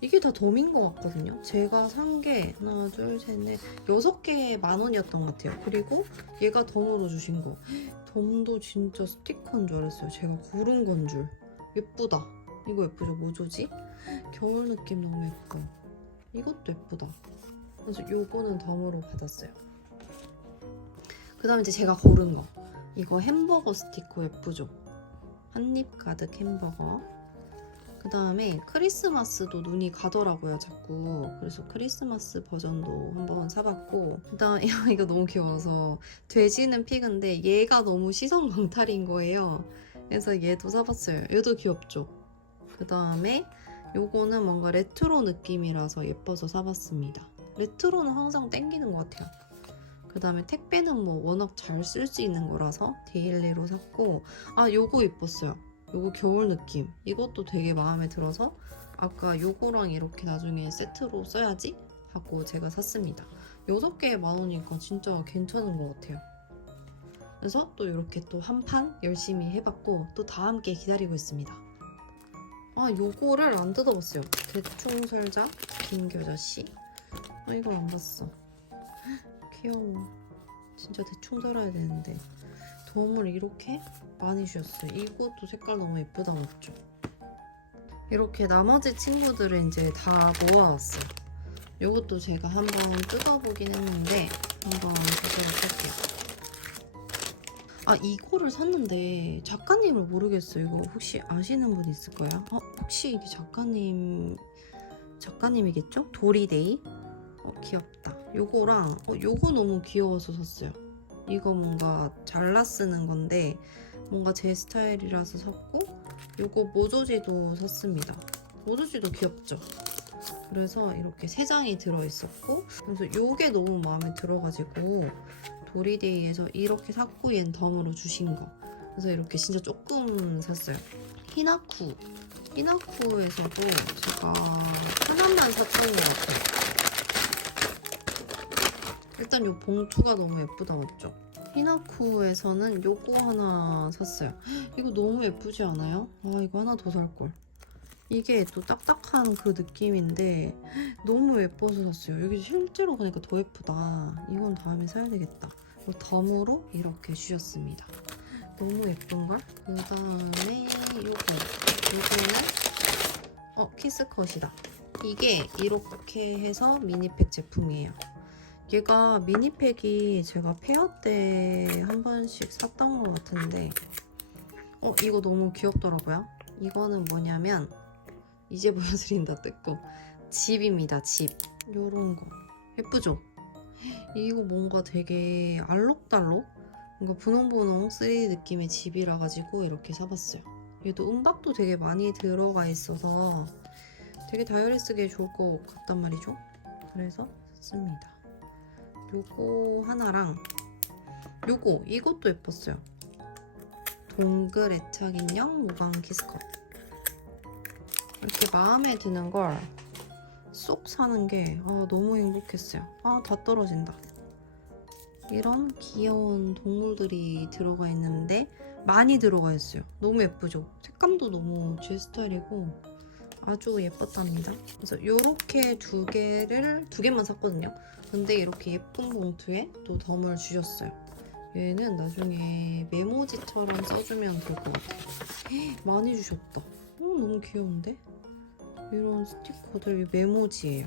이게 다 돔인 것 같거든요. 제가 산 게 하나, 둘, 셋, 넷, 6개에 10,000원이었던 것 같아요. 그리고 얘가 돔으로 주신 거. 돔도 진짜 스티커인 줄 알았어요. 제가 고른 건 줄. 예쁘다. 이거 예쁘죠? 모조지? 겨울 느낌 너무 예뻐. 이것도 예쁘다. 그래서 요거는 덤으로 받았어요. 그 다음에 이제 제가 고른 거. 이거 햄버거 스티커 예쁘죠? 한입 가득 햄버거. 그 다음에 크리스마스도 눈이 가더라고요, 자꾸. 그래서 크리스마스 버전도 한번 사봤고. 그 다음 이거 너무 귀여워서 돼지는 피그인데 얘가 너무 시선 강탈인 거예요. 그래서 얘도 사봤어요. 얘도 귀엽죠? 그 다음에 요거는 뭔가 레트로 느낌이라서 예뻐서 사봤습니다. 레트로는 항상 땡기는 것 같아요. 그 다음에 택배는 뭐 워낙 잘 쓸 수 있는 거라서 데일리로 샀고 요거 예뻤어요. 요거 겨울 느낌. 이것도 되게 마음에 들어서 아까 요거랑 이렇게 나중에 세트로 써야지 하고 제가 샀습니다. 6개에 10,000원이니까 진짜 괜찮은 것 같아요. 그래서 또 이렇게 또 한 판 열심히 해봤고 또 다음 게 기다리고 있습니다. 요거를 안 뜯어봤어요. 대충 살자 김겨자씨. 이걸 안 봤어. 귀여워. 진짜 대충 살아야 되는데 돔을 이렇게 많이 주셨어요. 이것도 색깔 너무 예쁘다 맞죠? 이렇게 나머지 친구들을 이제 다 모아왔어요. 이것도 제가 한번 뜯어보긴 했는데 한번 보도록 할게요. 이거를 샀는데 작가님을 모르겠어요. 이거 혹시 아시는 분 있을까요? 혹시 이게 작가님이겠죠? 도리데이? 귀엽다. 요거랑 요거 너무 귀여워서 샀어요. 이거 뭔가 잘라 쓰는 건데 뭔가 제 스타일이라서 샀고 요거 모조지도 샀습니다. 모조지도 귀엽죠? 그래서 이렇게 3장이 들어있었고 그래서 요게 너무 마음에 들어가지고 도리데이에서 이렇게 샀고 얘는 덤으로 주신 거. 그래서 이렇게 진짜 조금 샀어요. 히나쿠에서도 제가 하나만 샀던 것 같아요. 일단 이 봉투가 너무 예쁘다 맞죠? 히나쿠에서는 요거 하나 샀어요. 이거 너무 예쁘지 않아요? 이거 하나 더 살걸. 이게 또 딱딱한 그 느낌인데 너무 예뻐서 샀어요. 여기 실제로 보니까 더 예쁘다. 이건 다음에 사야 되겠다. 덤으로 이렇게 주셨습니다. 너무 예쁜걸? 그 다음에 요거는 키스컷이다. 이게 이렇게 해서 미니팩 제품이에요. 얘가 미니팩이 제가 페어 때 한 번씩 샀던 것 같은데 이거 너무 귀엽더라고요. 이거는 뭐냐면 이제 보여드린다 뜯고 집입니다. 집. 요런 거 예쁘죠? 이거 뭔가 되게 알록달록 뭔가 분홍분홍 3D 느낌의 집이라 가지고 이렇게 사봤어요. 얘도 음박도 되게 많이 들어가 있어서 되게 다이어리 쓰기에 좋을 것 같단 말이죠. 그래서 샀습니다. 요거 하나랑 이것도 예뻤어요. 동글 애착 인형 무광 키스컷. 이렇게 마음에 드는 걸 쏙 사는 게 너무 행복했어요. 다 떨어진다. 이런 귀여운 동물들이 들어가 있는데 많이 들어가 있어요. 너무 예쁘죠? 색감도 너무 제 스타일이고 아주 예뻤답니다. 그래서 이렇게 두 개만 샀거든요. 근데 이렇게 예쁜 봉투에 또 덤을 주셨어요. 얘는 나중에 메모지처럼 써주면 될 것 같아요. 많이 주셨다. 너무 귀여운데? 이런 스티커들 메모지예요.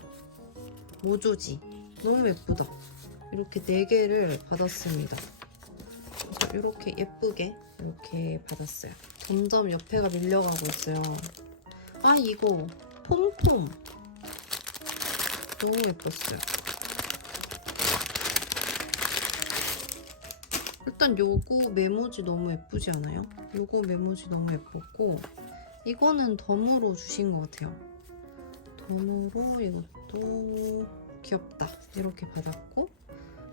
모조지. 너무 예쁘다. 이렇게 4개를 받았습니다. 그래서 이렇게 예쁘게 이렇게 받았어요. 점점 옆에가 밀려가고 있어요. 아, 이거 폼폼 너무 예뻤어요. 일단 요거 메모지 너무 예쁘지 않아요? 요거 메모지 너무 예뻤고 이거는 덤으로 주신 것 같아요. 덤으로 이것도 귀엽다. 이렇게 받았고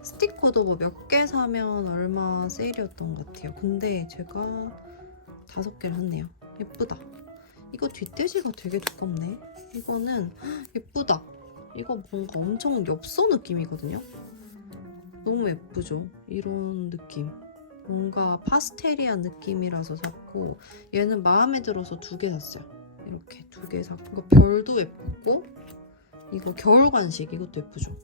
스티커도 뭐 몇 개 사면 얼마 세일이었던 것 같아요. 근데 제가 5개를 샀네요. 예쁘다. 이거 뒷돼지가 되게 두껍네. 이거는 예쁘다. 이거 뭔가 엄청 엽서 느낌이거든요. 너무 예쁘죠? 이런 느낌. 뭔가 파스텔이한 느낌이라서 샀고 얘는 마음에 들어서 2개 샀어요. 이렇게 2개 샀고 이거 별도 예쁘고 이거 겨울 간식 이것도 예쁘죠?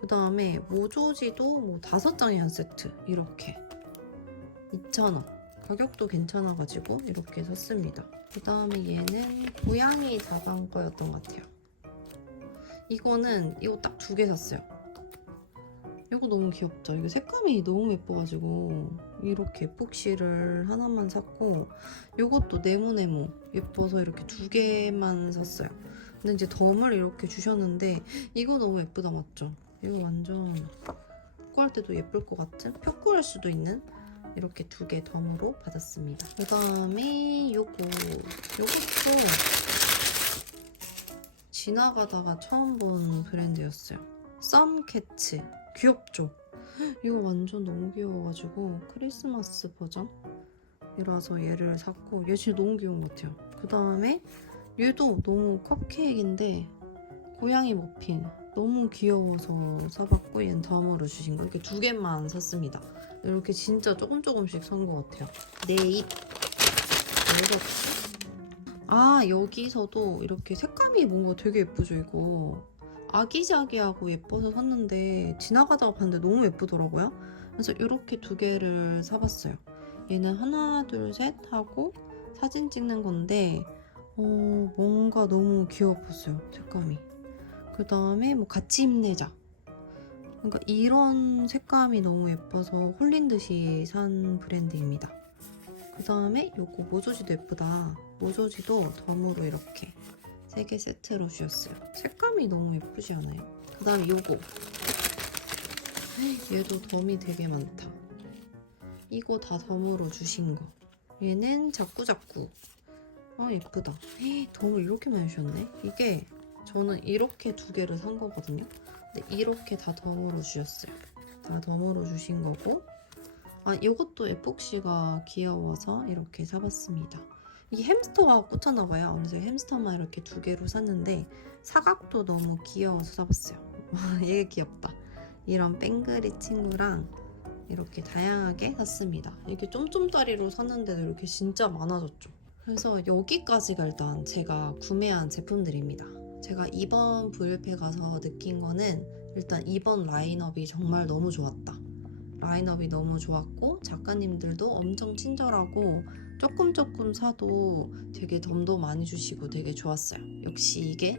그 다음에 모조지도 뭐 5장이 한 세트 이렇게 2,000원. 가격도 괜찮아가지고 이렇게 샀습니다. 그 다음에 얘는 고양이 다방 거였던 것 같아요. 이거 딱 2개 샀어요. 이거 너무 귀엽죠? 이거 색감이 너무 예뻐가지고 이렇게 에폭시를 하나만 샀고 이것도 네모네모 예뻐서 이렇게 2개만 샀어요. 근데 이제 덤을 이렇게 주셨는데 이거 너무 예쁘다 맞죠? 이거 완전 표구할 때도 예쁠 것 같은? 표구할 수도 있는 이렇게 2개 덤으로 받았습니다. 그 다음에 요것도 지나가다가 처음 본 브랜드였어요. 썸캐츠. 귀엽죠? 이거 완전 너무 귀여워가지고 크리스마스 버전이라서 얘를 샀고 얘 진짜 너무 귀여운 것 같아요. 그 다음에 얘도 너무 컵케이크인데 고양이 머핀 너무 귀여워서 사봤고 얘는 덤으로 주신 거 이렇게 2개만 샀습니다. 이렇게 진짜 조금씩 산 것 같아요. 네잎 여기서도 이렇게 색감이 뭔가 되게 예쁘죠 이거. 아기자기하고 예뻐서 샀는데 지나가다가 봤는데 너무 예쁘더라고요. 그래서 이렇게 2개를 사봤어요. 얘는 하나 둘 셋 하고 사진 찍는 건데 뭔가 너무 귀여웠어요 색감이. 그 다음에 뭐 같이 힘내자. 그러니까 이런 색감이 너무 예뻐서 홀린 듯이 산 브랜드입니다. 그 다음에 요거 모조지도 예쁘다. 모조지도 덤으로 이렇게 3개 세트로 주셨어요. 색감이 너무 예쁘지 않아요? 그 다음에 요거 얘도 덤이 되게 많다. 이거 다 덤으로 주신 거. 얘는 자꾸자꾸 예쁘다. 덤을 이렇게 많이 주셨네. 이게 저는 이렇게 2개를 산 거거든요. 근데 이렇게 다 덤으로 주셨어요. 다 덤으로 주신 거고 이것도 에폭시가 귀여워서 이렇게 사봤습니다. 이게 햄스터가 꽂혔나봐요. 그래서 햄스터만 이렇게 2개로 샀는데 사각도 너무 귀여워서 사봤어요. 얘 귀엽다. 이런 뺑그리 친구랑 이렇게 다양하게 샀습니다. 이렇게 쫌쫌다리로 샀는데도 이렇게 진짜 많아졌죠. 그래서 여기까지가 일단 제가 구매한 제품들입니다. 제가 이번 브이앱에 가서 느낀 거는 일단 이번 라인업이 정말 너무 좋았다. 라인업이 너무 좋았고 작가님들도 엄청 친절하고 조금 사도 되게 덤도 많이 주시고 되게 좋았어요. 역시 이게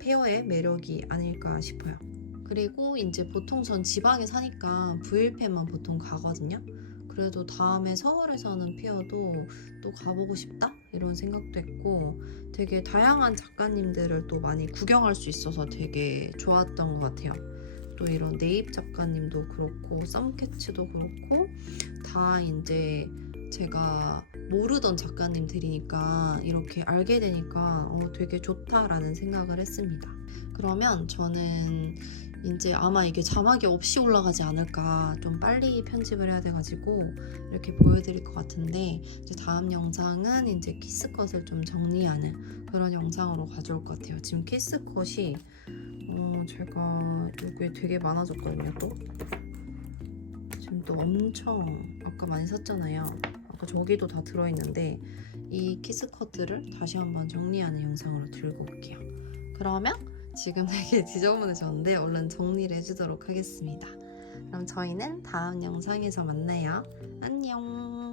페어의 매력이 아닐까 싶어요. 그리고 이제 보통 전 지방에 사니까 브이앱에만 보통 가거든요. 그래도 다음에 서울에서는 페어도 또 가보고 싶다? 이런 생각도 했고 되게 다양한 작가님들을 또 많이 구경할 수 있어서 되게 좋았던 것 같아요. 또 이런 네잎 작가님도 그렇고 썸캐츠도 그렇고 다 이제 제가 모르던 작가님들이니까 이렇게 알게 되니까 되게 좋다라는 생각을 했습니다. 그러면 저는 이제 아마 이게 자막이 없이 올라가지 않을까, 좀 빨리 편집을 해야 돼가지고 이렇게 보여드릴 것 같은데 이제 다음 영상은 이제 키스컷을 좀 정리하는 그런 영상으로 가져올 것 같아요. 지금 키스컷이 제가 여기 되게 많아졌거든요. 또 또 엄청 아까 많이 샀잖아요. 아까 저기도 다 들어있는데 이 키스커트를 다시 한번 정리하는 영상으로 들고 올게요. 그러면 지금 되게 지저분해졌는데 얼른 정리를 해주도록 하겠습니다. 그럼 저희는 다음 영상에서 만나요. 안녕.